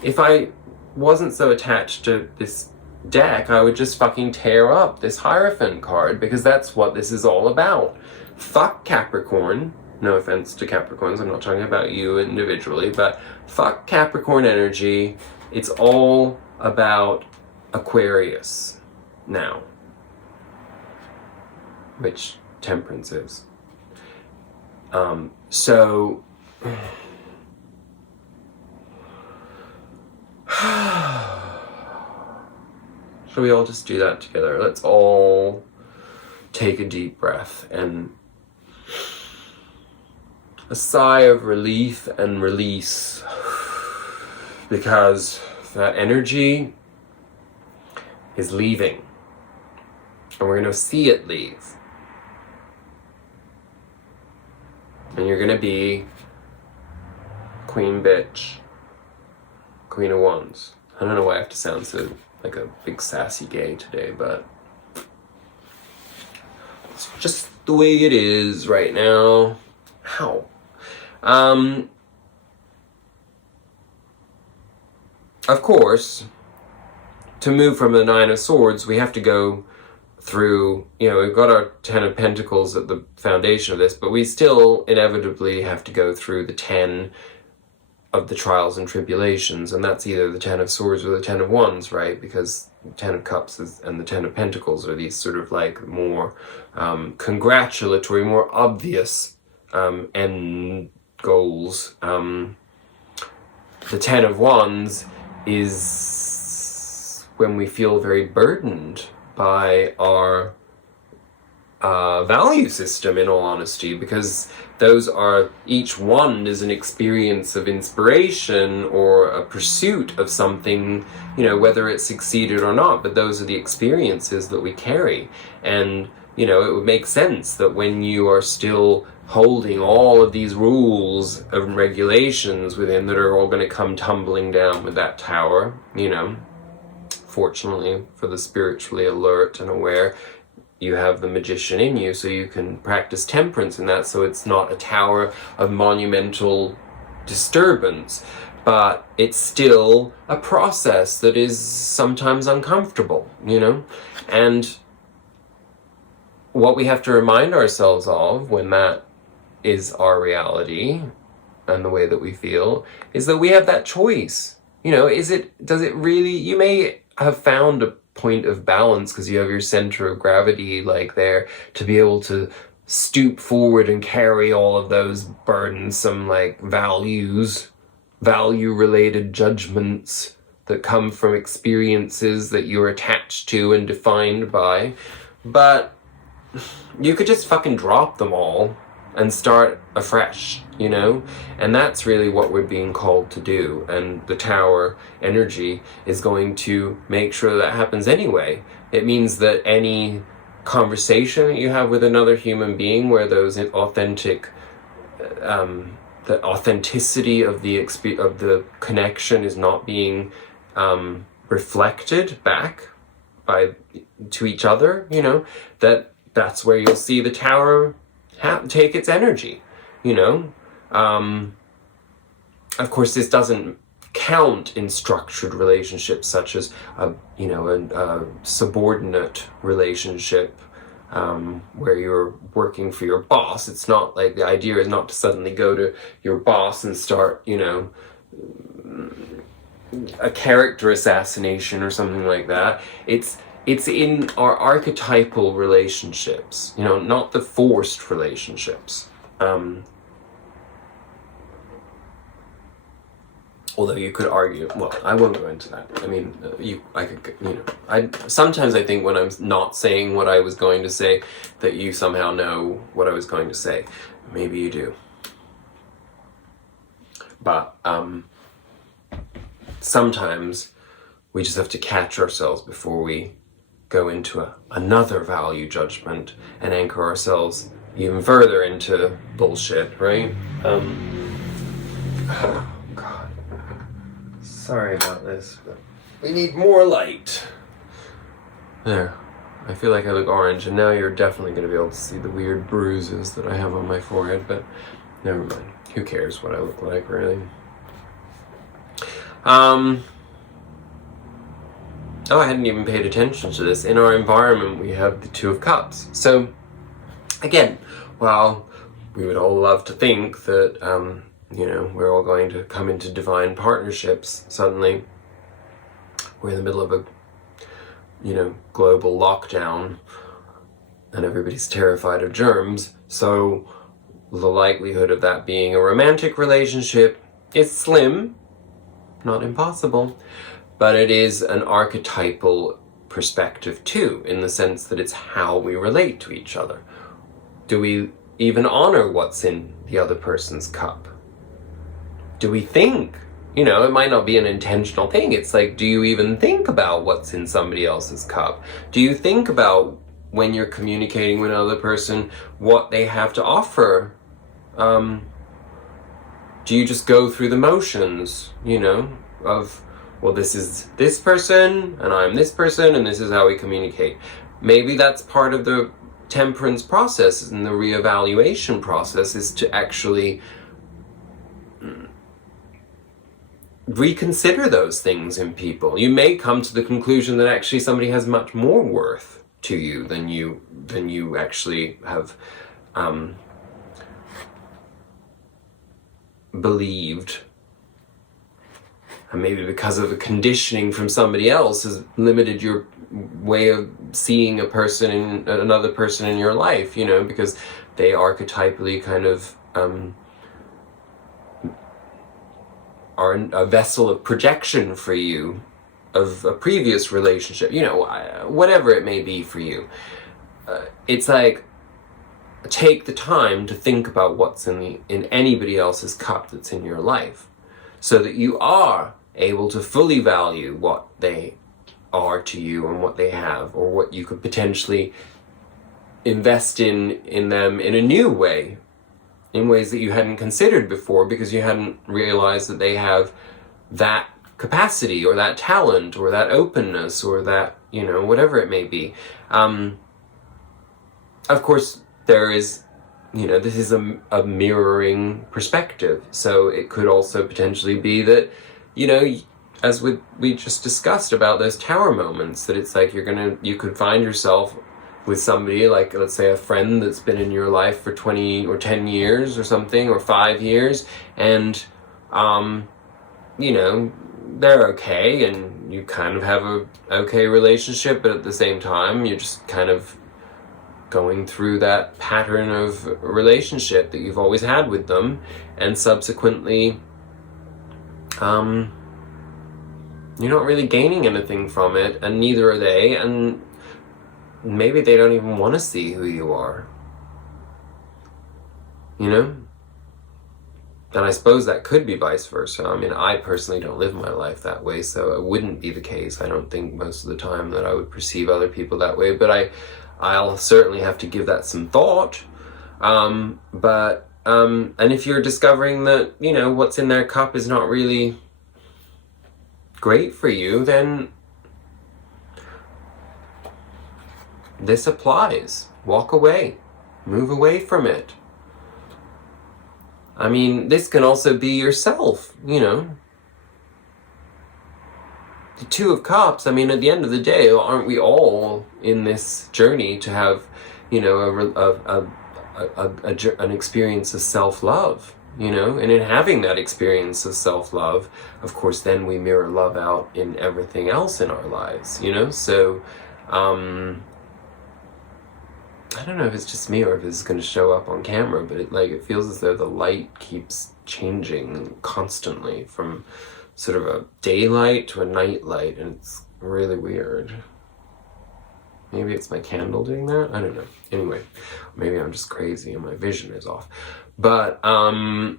if I wasn't so attached to this deck, I would just fucking tear up this Hierophant card, because that's what this is all about. Fuck Capricorn. No offense to Capricorns, I'm not talking about you individually, but fuck Capricorn energy. It's all about Aquarius now, which Temperance is. So shall we all just do that together? Let's all take a deep breath and a sigh of relief and release, because that energy is leaving and we're going to see it leave, and you're going to be Queen Bitch, Queen of Wands. I don't know why I have to sound so like a big sassy gay today, but it's just the way it is right now. How? Of course, to move from the Nine of Swords, we have to go through, you know, we've got our Ten of Pentacles at the foundation of this, but we still inevitably have to go through the 10 of the trials and tribulations, and that's either the 10 of Swords or the 10 of Wands, right? Because 10 of Cups and the 10 of Pentacles are these sort of like more congratulatory, more obvious end goals. The 10 of Wands is when we feel very burdened by our value system, in all honesty, because those are, each wand is an experience of inspiration or a pursuit of something, you know, whether it succeeded or not, but those are the experiences that we carry. And, you know, it would make sense that when you are still holding all of these rules and regulations within that are all going to come tumbling down with that tower, you know, fortunately for the spiritually alert and aware, you have the Magician in you, so you can practice temperance in that, so it's not a tower of monumental disturbance, but it's still a process that is sometimes uncomfortable, you know? And what we have to remind ourselves of when that is our reality and the way that we feel is that we have that choice. You know, does it really, you may have found a point of balance because you have your center of gravity like there to be able to stoop forward and carry all of those burdensome like value related judgments that come from experiences that you're attached to and defined by. But you could just fucking drop them all and start afresh, you know? And that's really what we're being called to do. And the Tower energy is going to make sure that happens anyway. It means that any conversation that you have with another human being where those authentic, the authenticity of the connection is not being reflected back to each other, you know, that's where you'll see the Tower take its energy, you know. Of course, this doesn't count in structured relationships such as a subordinate relationship where you're working for your boss. It's not like the idea is not to suddenly go to your boss and start, you know, a character assassination or something like that. It's it's in our archetypal relationships, you know, not the forced relationships. Although you could argue, well, I won't go into that. I mean, sometimes I think when I'm not saying what I was going to say, that you somehow know what I was going to say. Maybe you do. But sometimes we just have to catch ourselves before we go into another value judgment and anchor ourselves even further into bullshit, right? Oh, God. Sorry about this, but we need more light. There. I feel like I look orange, and now you're definitely going to be able to see the weird bruises that I have on my forehead, but never mind. Who cares what I look like, really? Oh, I hadn't even paid attention to this. In our environment, we have the Two of Cups. So, again, while we would all love to think that, we're all going to come into divine partnerships, suddenly we're in the middle of a, global lockdown and everybody's terrified of germs. So the likelihood of that being a romantic relationship is slim, not impossible, but it is an archetypal perspective too, in the sense that it's how we relate to each other. Do we even honor what's in the other person's cup? Do we think? It might not be an intentional thing. It's like, do you even think about what's in somebody else's cup? Do you think about, when you're communicating with another person, what they have to offer? Do you just go through the motions, of, well, this is this person, and I'm this person, and this is how we communicate? Maybe that's part of the temperance process and the reevaluation process, is to actually reconsider those things in people. You may come to the conclusion that actually somebody has much more worth to you than you actually have believed, and maybe because of a conditioning from somebody else has limited your way of seeing another person in your life, because they archetypally kind of are a vessel of projection for you of a previous relationship, whatever it may be for you. It's like, take the time to think about what's in anybody else's cup that's in your life, so that you are able to fully value what they are to you and what they have, or what you could potentially invest in them in a new way, in ways that you hadn't considered before, because you hadn't realized that they have that capacity, or that talent, or that openness, or that, whatever it may be. Of course, there is, this is a mirroring perspective. So it could also potentially be that, as we just discussed about those tower moments, that it's like you could find yourself with somebody, like, let's say, a friend that's been in your life for 20 or 10 years or something, or 5 years, and, they're okay, and you kind of have a okay relationship, but at the same time, you're just kind of going through that pattern of relationship that you've always had with them, and subsequently, you're not really gaining anything from it, and neither are they, and maybe they don't even want to see who you are. And I suppose that could be vice versa. I mean, I personally don't live my life that way, so it wouldn't be the case. I don't think most of the time that I would perceive other people that way, but I'll certainly have to give that some thought. And if you're discovering that, what's in their cup is not really great for you, then this applies. Walk away. Move away from it. I mean, this can also be yourself, The Two of Cups, I mean, at the end of the day, aren't we all in this journey to have, an experience of self-love, And in having that experience of self-love, of course, then we mirror love out in everything else in our lives, So I don't know if it's just me or if it's going to show up on camera, but it feels as though the light keeps changing constantly from sort of a daylight to a night light, and it's really weird. Maybe it's my candle doing that? I don't know. Anyway, maybe I'm just crazy and my vision is off. But I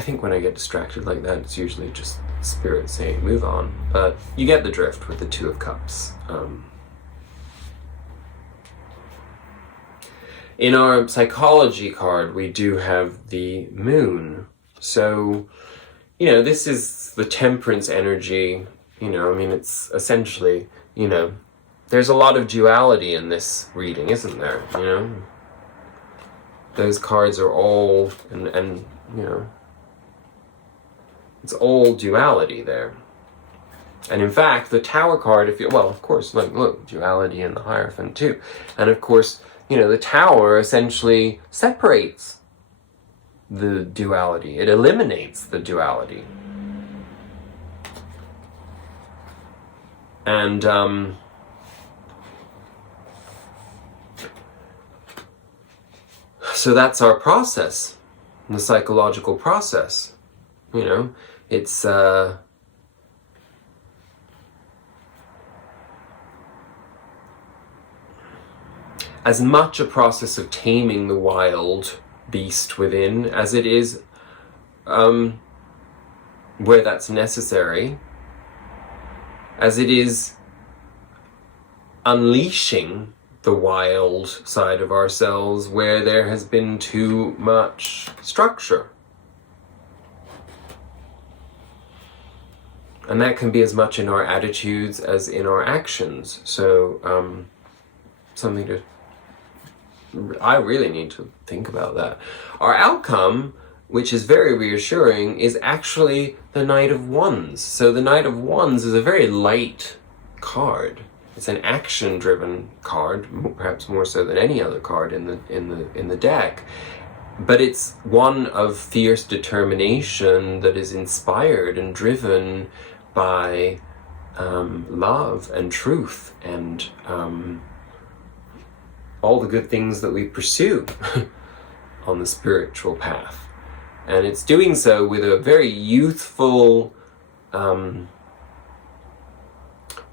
think when I get distracted like that, it's usually just spirit saying, move on. But you get the drift with the Two of Cups. In our psychology card, we do have the moon. So, you know, this is the temperance energy. You know, I mean, it's essentially, you know, there's a lot of duality in this reading, isn't there? You know, those cards are all, and you know, it's all duality there. And in fact, the Tower card, well, of course, like, look, duality in the Hierophant too. And of course, you know, the Tower essentially separates the duality. It eliminates the duality. And, so that's our process, the psychological process. You know, it's, as much a process of taming the wild beast within as it is where that's necessary, as it is unleashing the wild side of ourselves where there has been too much structure. And that can be as much in our attitudes as in our actions. So something to, I really need to think about that. Our outcome, which is very reassuring, is actually the Knight of Wands. So the Knight of Wands is a very light card. It's an action-driven card, perhaps more so than any other card in the deck. But it's one of fierce determination that is inspired and driven by love and truth and all the good things that we pursue on the spiritual path. And it's doing so with a very youthful,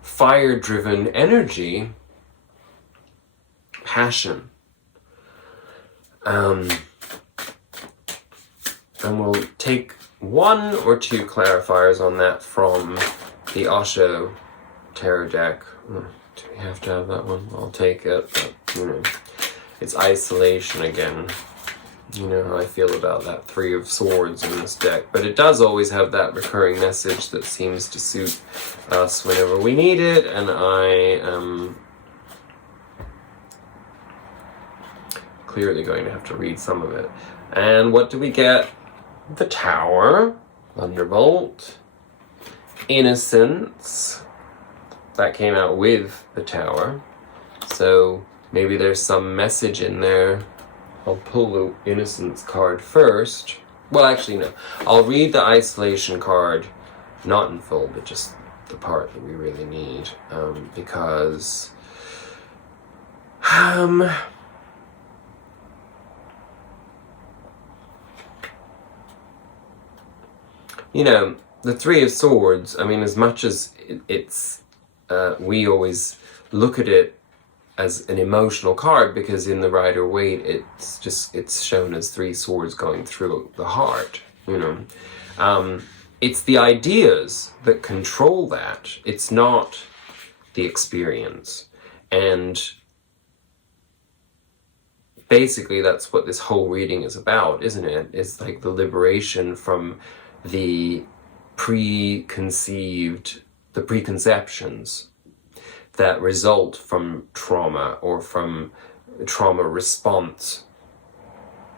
fire-driven energy, passion. And we'll take one or two clarifiers on that from the Osho tarot deck. Do we have to have that one? I'll take it, but, you know, it's isolation again. You know how I feel about that Three of Swords in this deck, but it does always have that recurring message that seems to suit us whenever we need it, and I am clearly going to have to read some of it. And what do we get? The Tower, Thunderbolt, Innocence. That came out with the Tower, so maybe there's some message in there. I'll pull the Innocence card first. Well, actually, no. I'll read the Isolation card, not in full, but just the part that we really need, because you know, the Three of Swords, I mean, as much as it's we always look at it as an emotional card, because in the Rider-Waite it's shown as three swords going through the heart, you know. It's the ideas that control that. It's not the experience. And basically that's what this whole reading is about, isn't it? It's like the liberation from the preconceptions that result from trauma or from trauma response.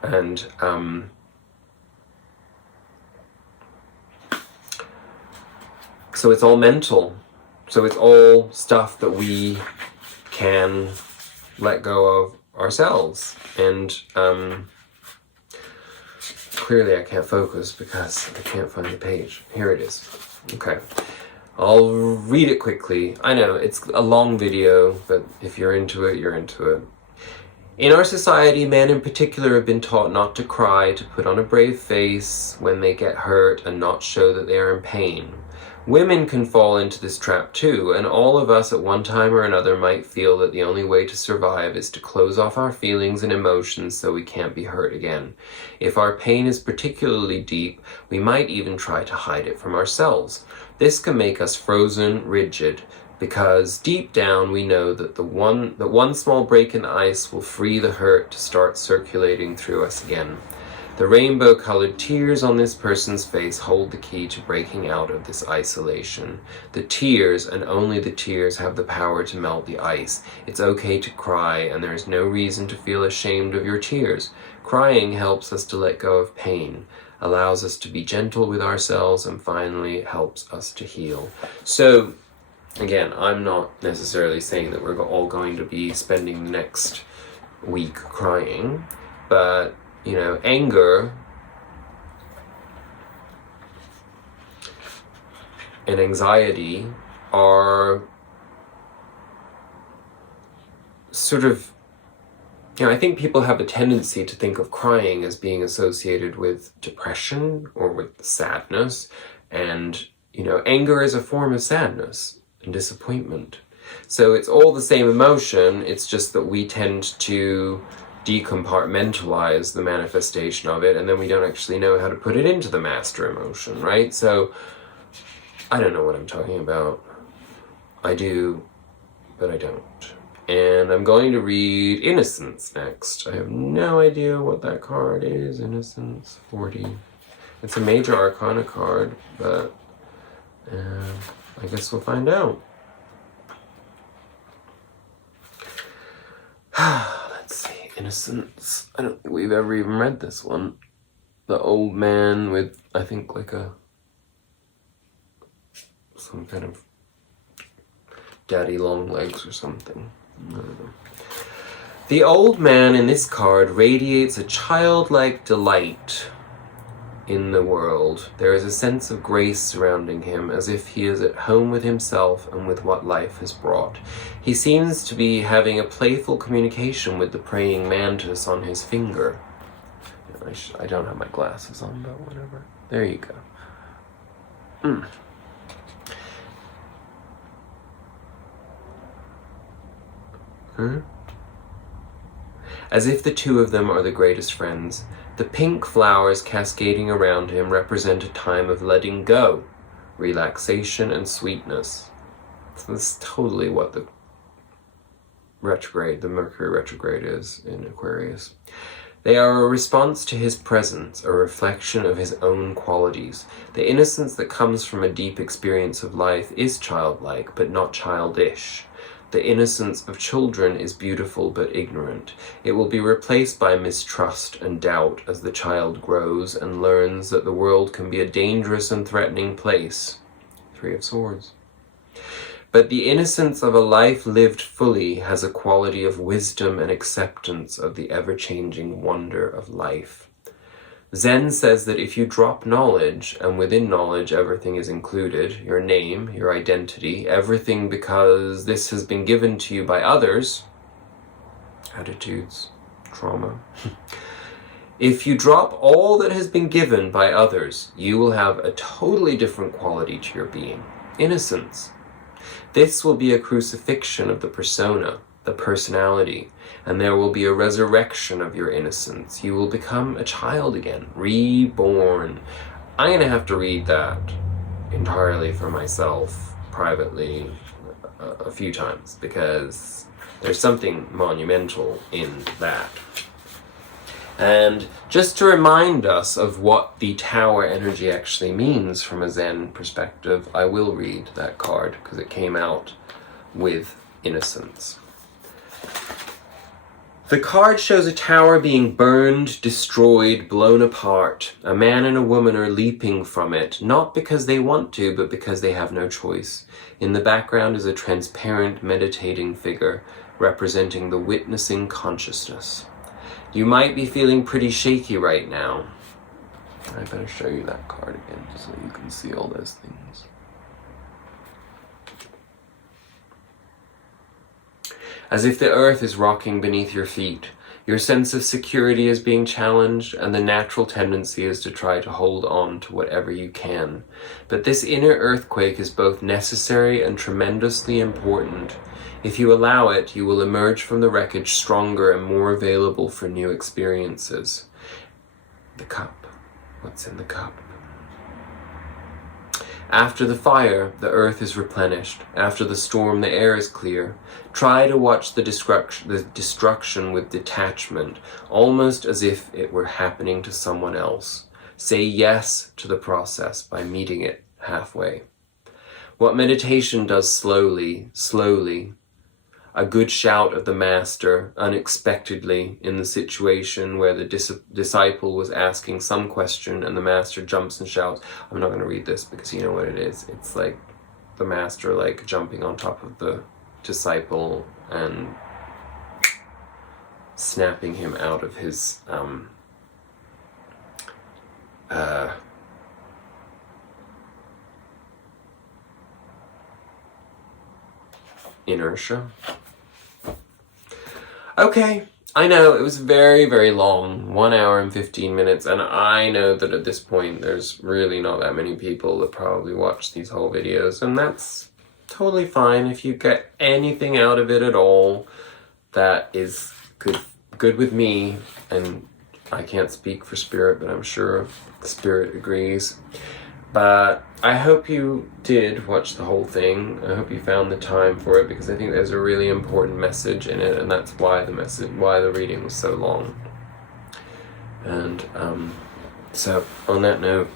And so it's all mental. So it's all stuff that we can let go of ourselves. And clearly I can't focus because I can't find the page. Here it is. Okay. I'll read it quickly. I know, it's a long video, but if you're into it, you're into it. In our society, men in particular have been taught not to cry, to put on a brave face when they get hurt, and not show that they are in pain. Women can fall into this trap too, and all of us at one time or another might feel that the only way to survive is to close off our feelings and emotions so we can't be hurt again. If our pain is particularly deep, we might even try to hide it from ourselves. This can make us frozen, rigid, because deep down we know that one small break in the ice will free the hurt to start circulating through us again. The rainbow-colored tears on this person's face hold the key to breaking out of this isolation. The tears, and only the tears, have the power to melt the ice. It's okay to cry, and there is no reason to feel ashamed of your tears. Crying helps us to let go of pain, allows us to be gentle with ourselves, and finally helps us to heal. So, again, I'm not necessarily saying that we're all going to be spending the next week crying, but, you know, anger and anxiety are sort of, you know, I think people have a tendency to think of crying as being associated with depression or with sadness, and, you know, anger is a form of sadness and disappointment. So it's all the same emotion, it's just that we tend to decompartmentalize the manifestation of it, and then we don't actually know how to put it into the master emotion, right? So I don't know what I'm talking about. I do, but I don't. And I'm going to read Innocence next. I have no idea what that card is. Innocence 40. It's a major arcana card, but I guess we'll find out. Let's see. Innocence. I don't think we've ever even read this one. The old man with, I think, like some kind of daddy long legs or something. I don't know. The old man in this card radiates a childlike delight in the world. There is a sense of grace surrounding him, as if he is at home with himself and with what life has brought. He seems to be having a playful communication with the praying mantis on his finger. I don't have my glasses on, but whatever. There you go. As if the two of them are the greatest friends, the pink flowers cascading around him represent a time of letting go, relaxation, and sweetness. So this is totally what the Mercury retrograde is in Aquarius. They are a response to his presence, a reflection of his own qualities. The innocence that comes from a deep experience of life is childlike, but not childish. The innocence of children is beautiful but ignorant. It will be replaced by mistrust and doubt as the child grows and learns that the world can be a dangerous and threatening place. 3 of Swords. But the innocence of a life lived fully has a quality of wisdom and acceptance of the ever-changing wonder of life. Zen says that if you drop knowledge, and within knowledge everything is included, your name, your identity, everything, because this has been given to you by others, attitudes, trauma. If you drop all that has been given by others, you will have a totally different quality to your being, innocence. This will be a crucifixion of the persona, the personality, and there will be a resurrection of your innocence. You will become a child again, reborn. I'm going to have to read that entirely for myself, privately, a few times, because there's something monumental in that. And just to remind us of what the Tower energy actually means from a Zen perspective, I will read that card, because it came out with innocence. The card shows a tower being burned, destroyed, blown apart. A man and a woman are leaping from it, not because they want to, but because they have no choice. In the background is a transparent, meditating figure, representing the witnessing consciousness. You might be feeling pretty shaky right now. I better show you that card again, so you can see all those things. as if the earth is rocking beneath your feet. Your sense of security is being challenged, and the natural tendency is to try to hold on to whatever you can. But this inner earthquake is both necessary and tremendously important. If you allow it, you will emerge from the wreckage stronger and more available for new experiences. The cup. What's in the cup? After the fire, the earth is replenished. After the storm, the air is clear. Try to watch the destruction with detachment, almost as if it were happening to someone else. Say yes to the process by meeting it halfway. What meditation does slowly, a good shout of the master, unexpectedly, in the situation where the disciple was asking some question and the master jumps and shouts. I'm not going to read this because you know what it is. It's like the master like jumping on top of the disciple and snapping him out of his inertia. Okay, I know it was very, very long, 1 hour and 15 minutes, and I know that at this point there's really not that many people that probably watch these whole videos, and that's totally fine. If you get anything out of it at all, that is good with me, and I can't speak for Spirit, but I'm sure Spirit agrees. But I hope you did watch the whole thing. I hope you found the time for it, because I think there's a really important message in it, and that's why the reading was so long. And so on that note,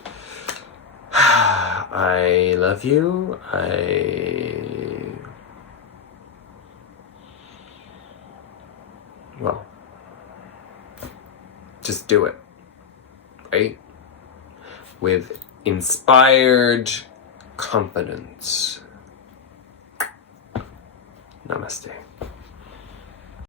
I love you. Well, just do it, right? With inspired confidence. Namaste.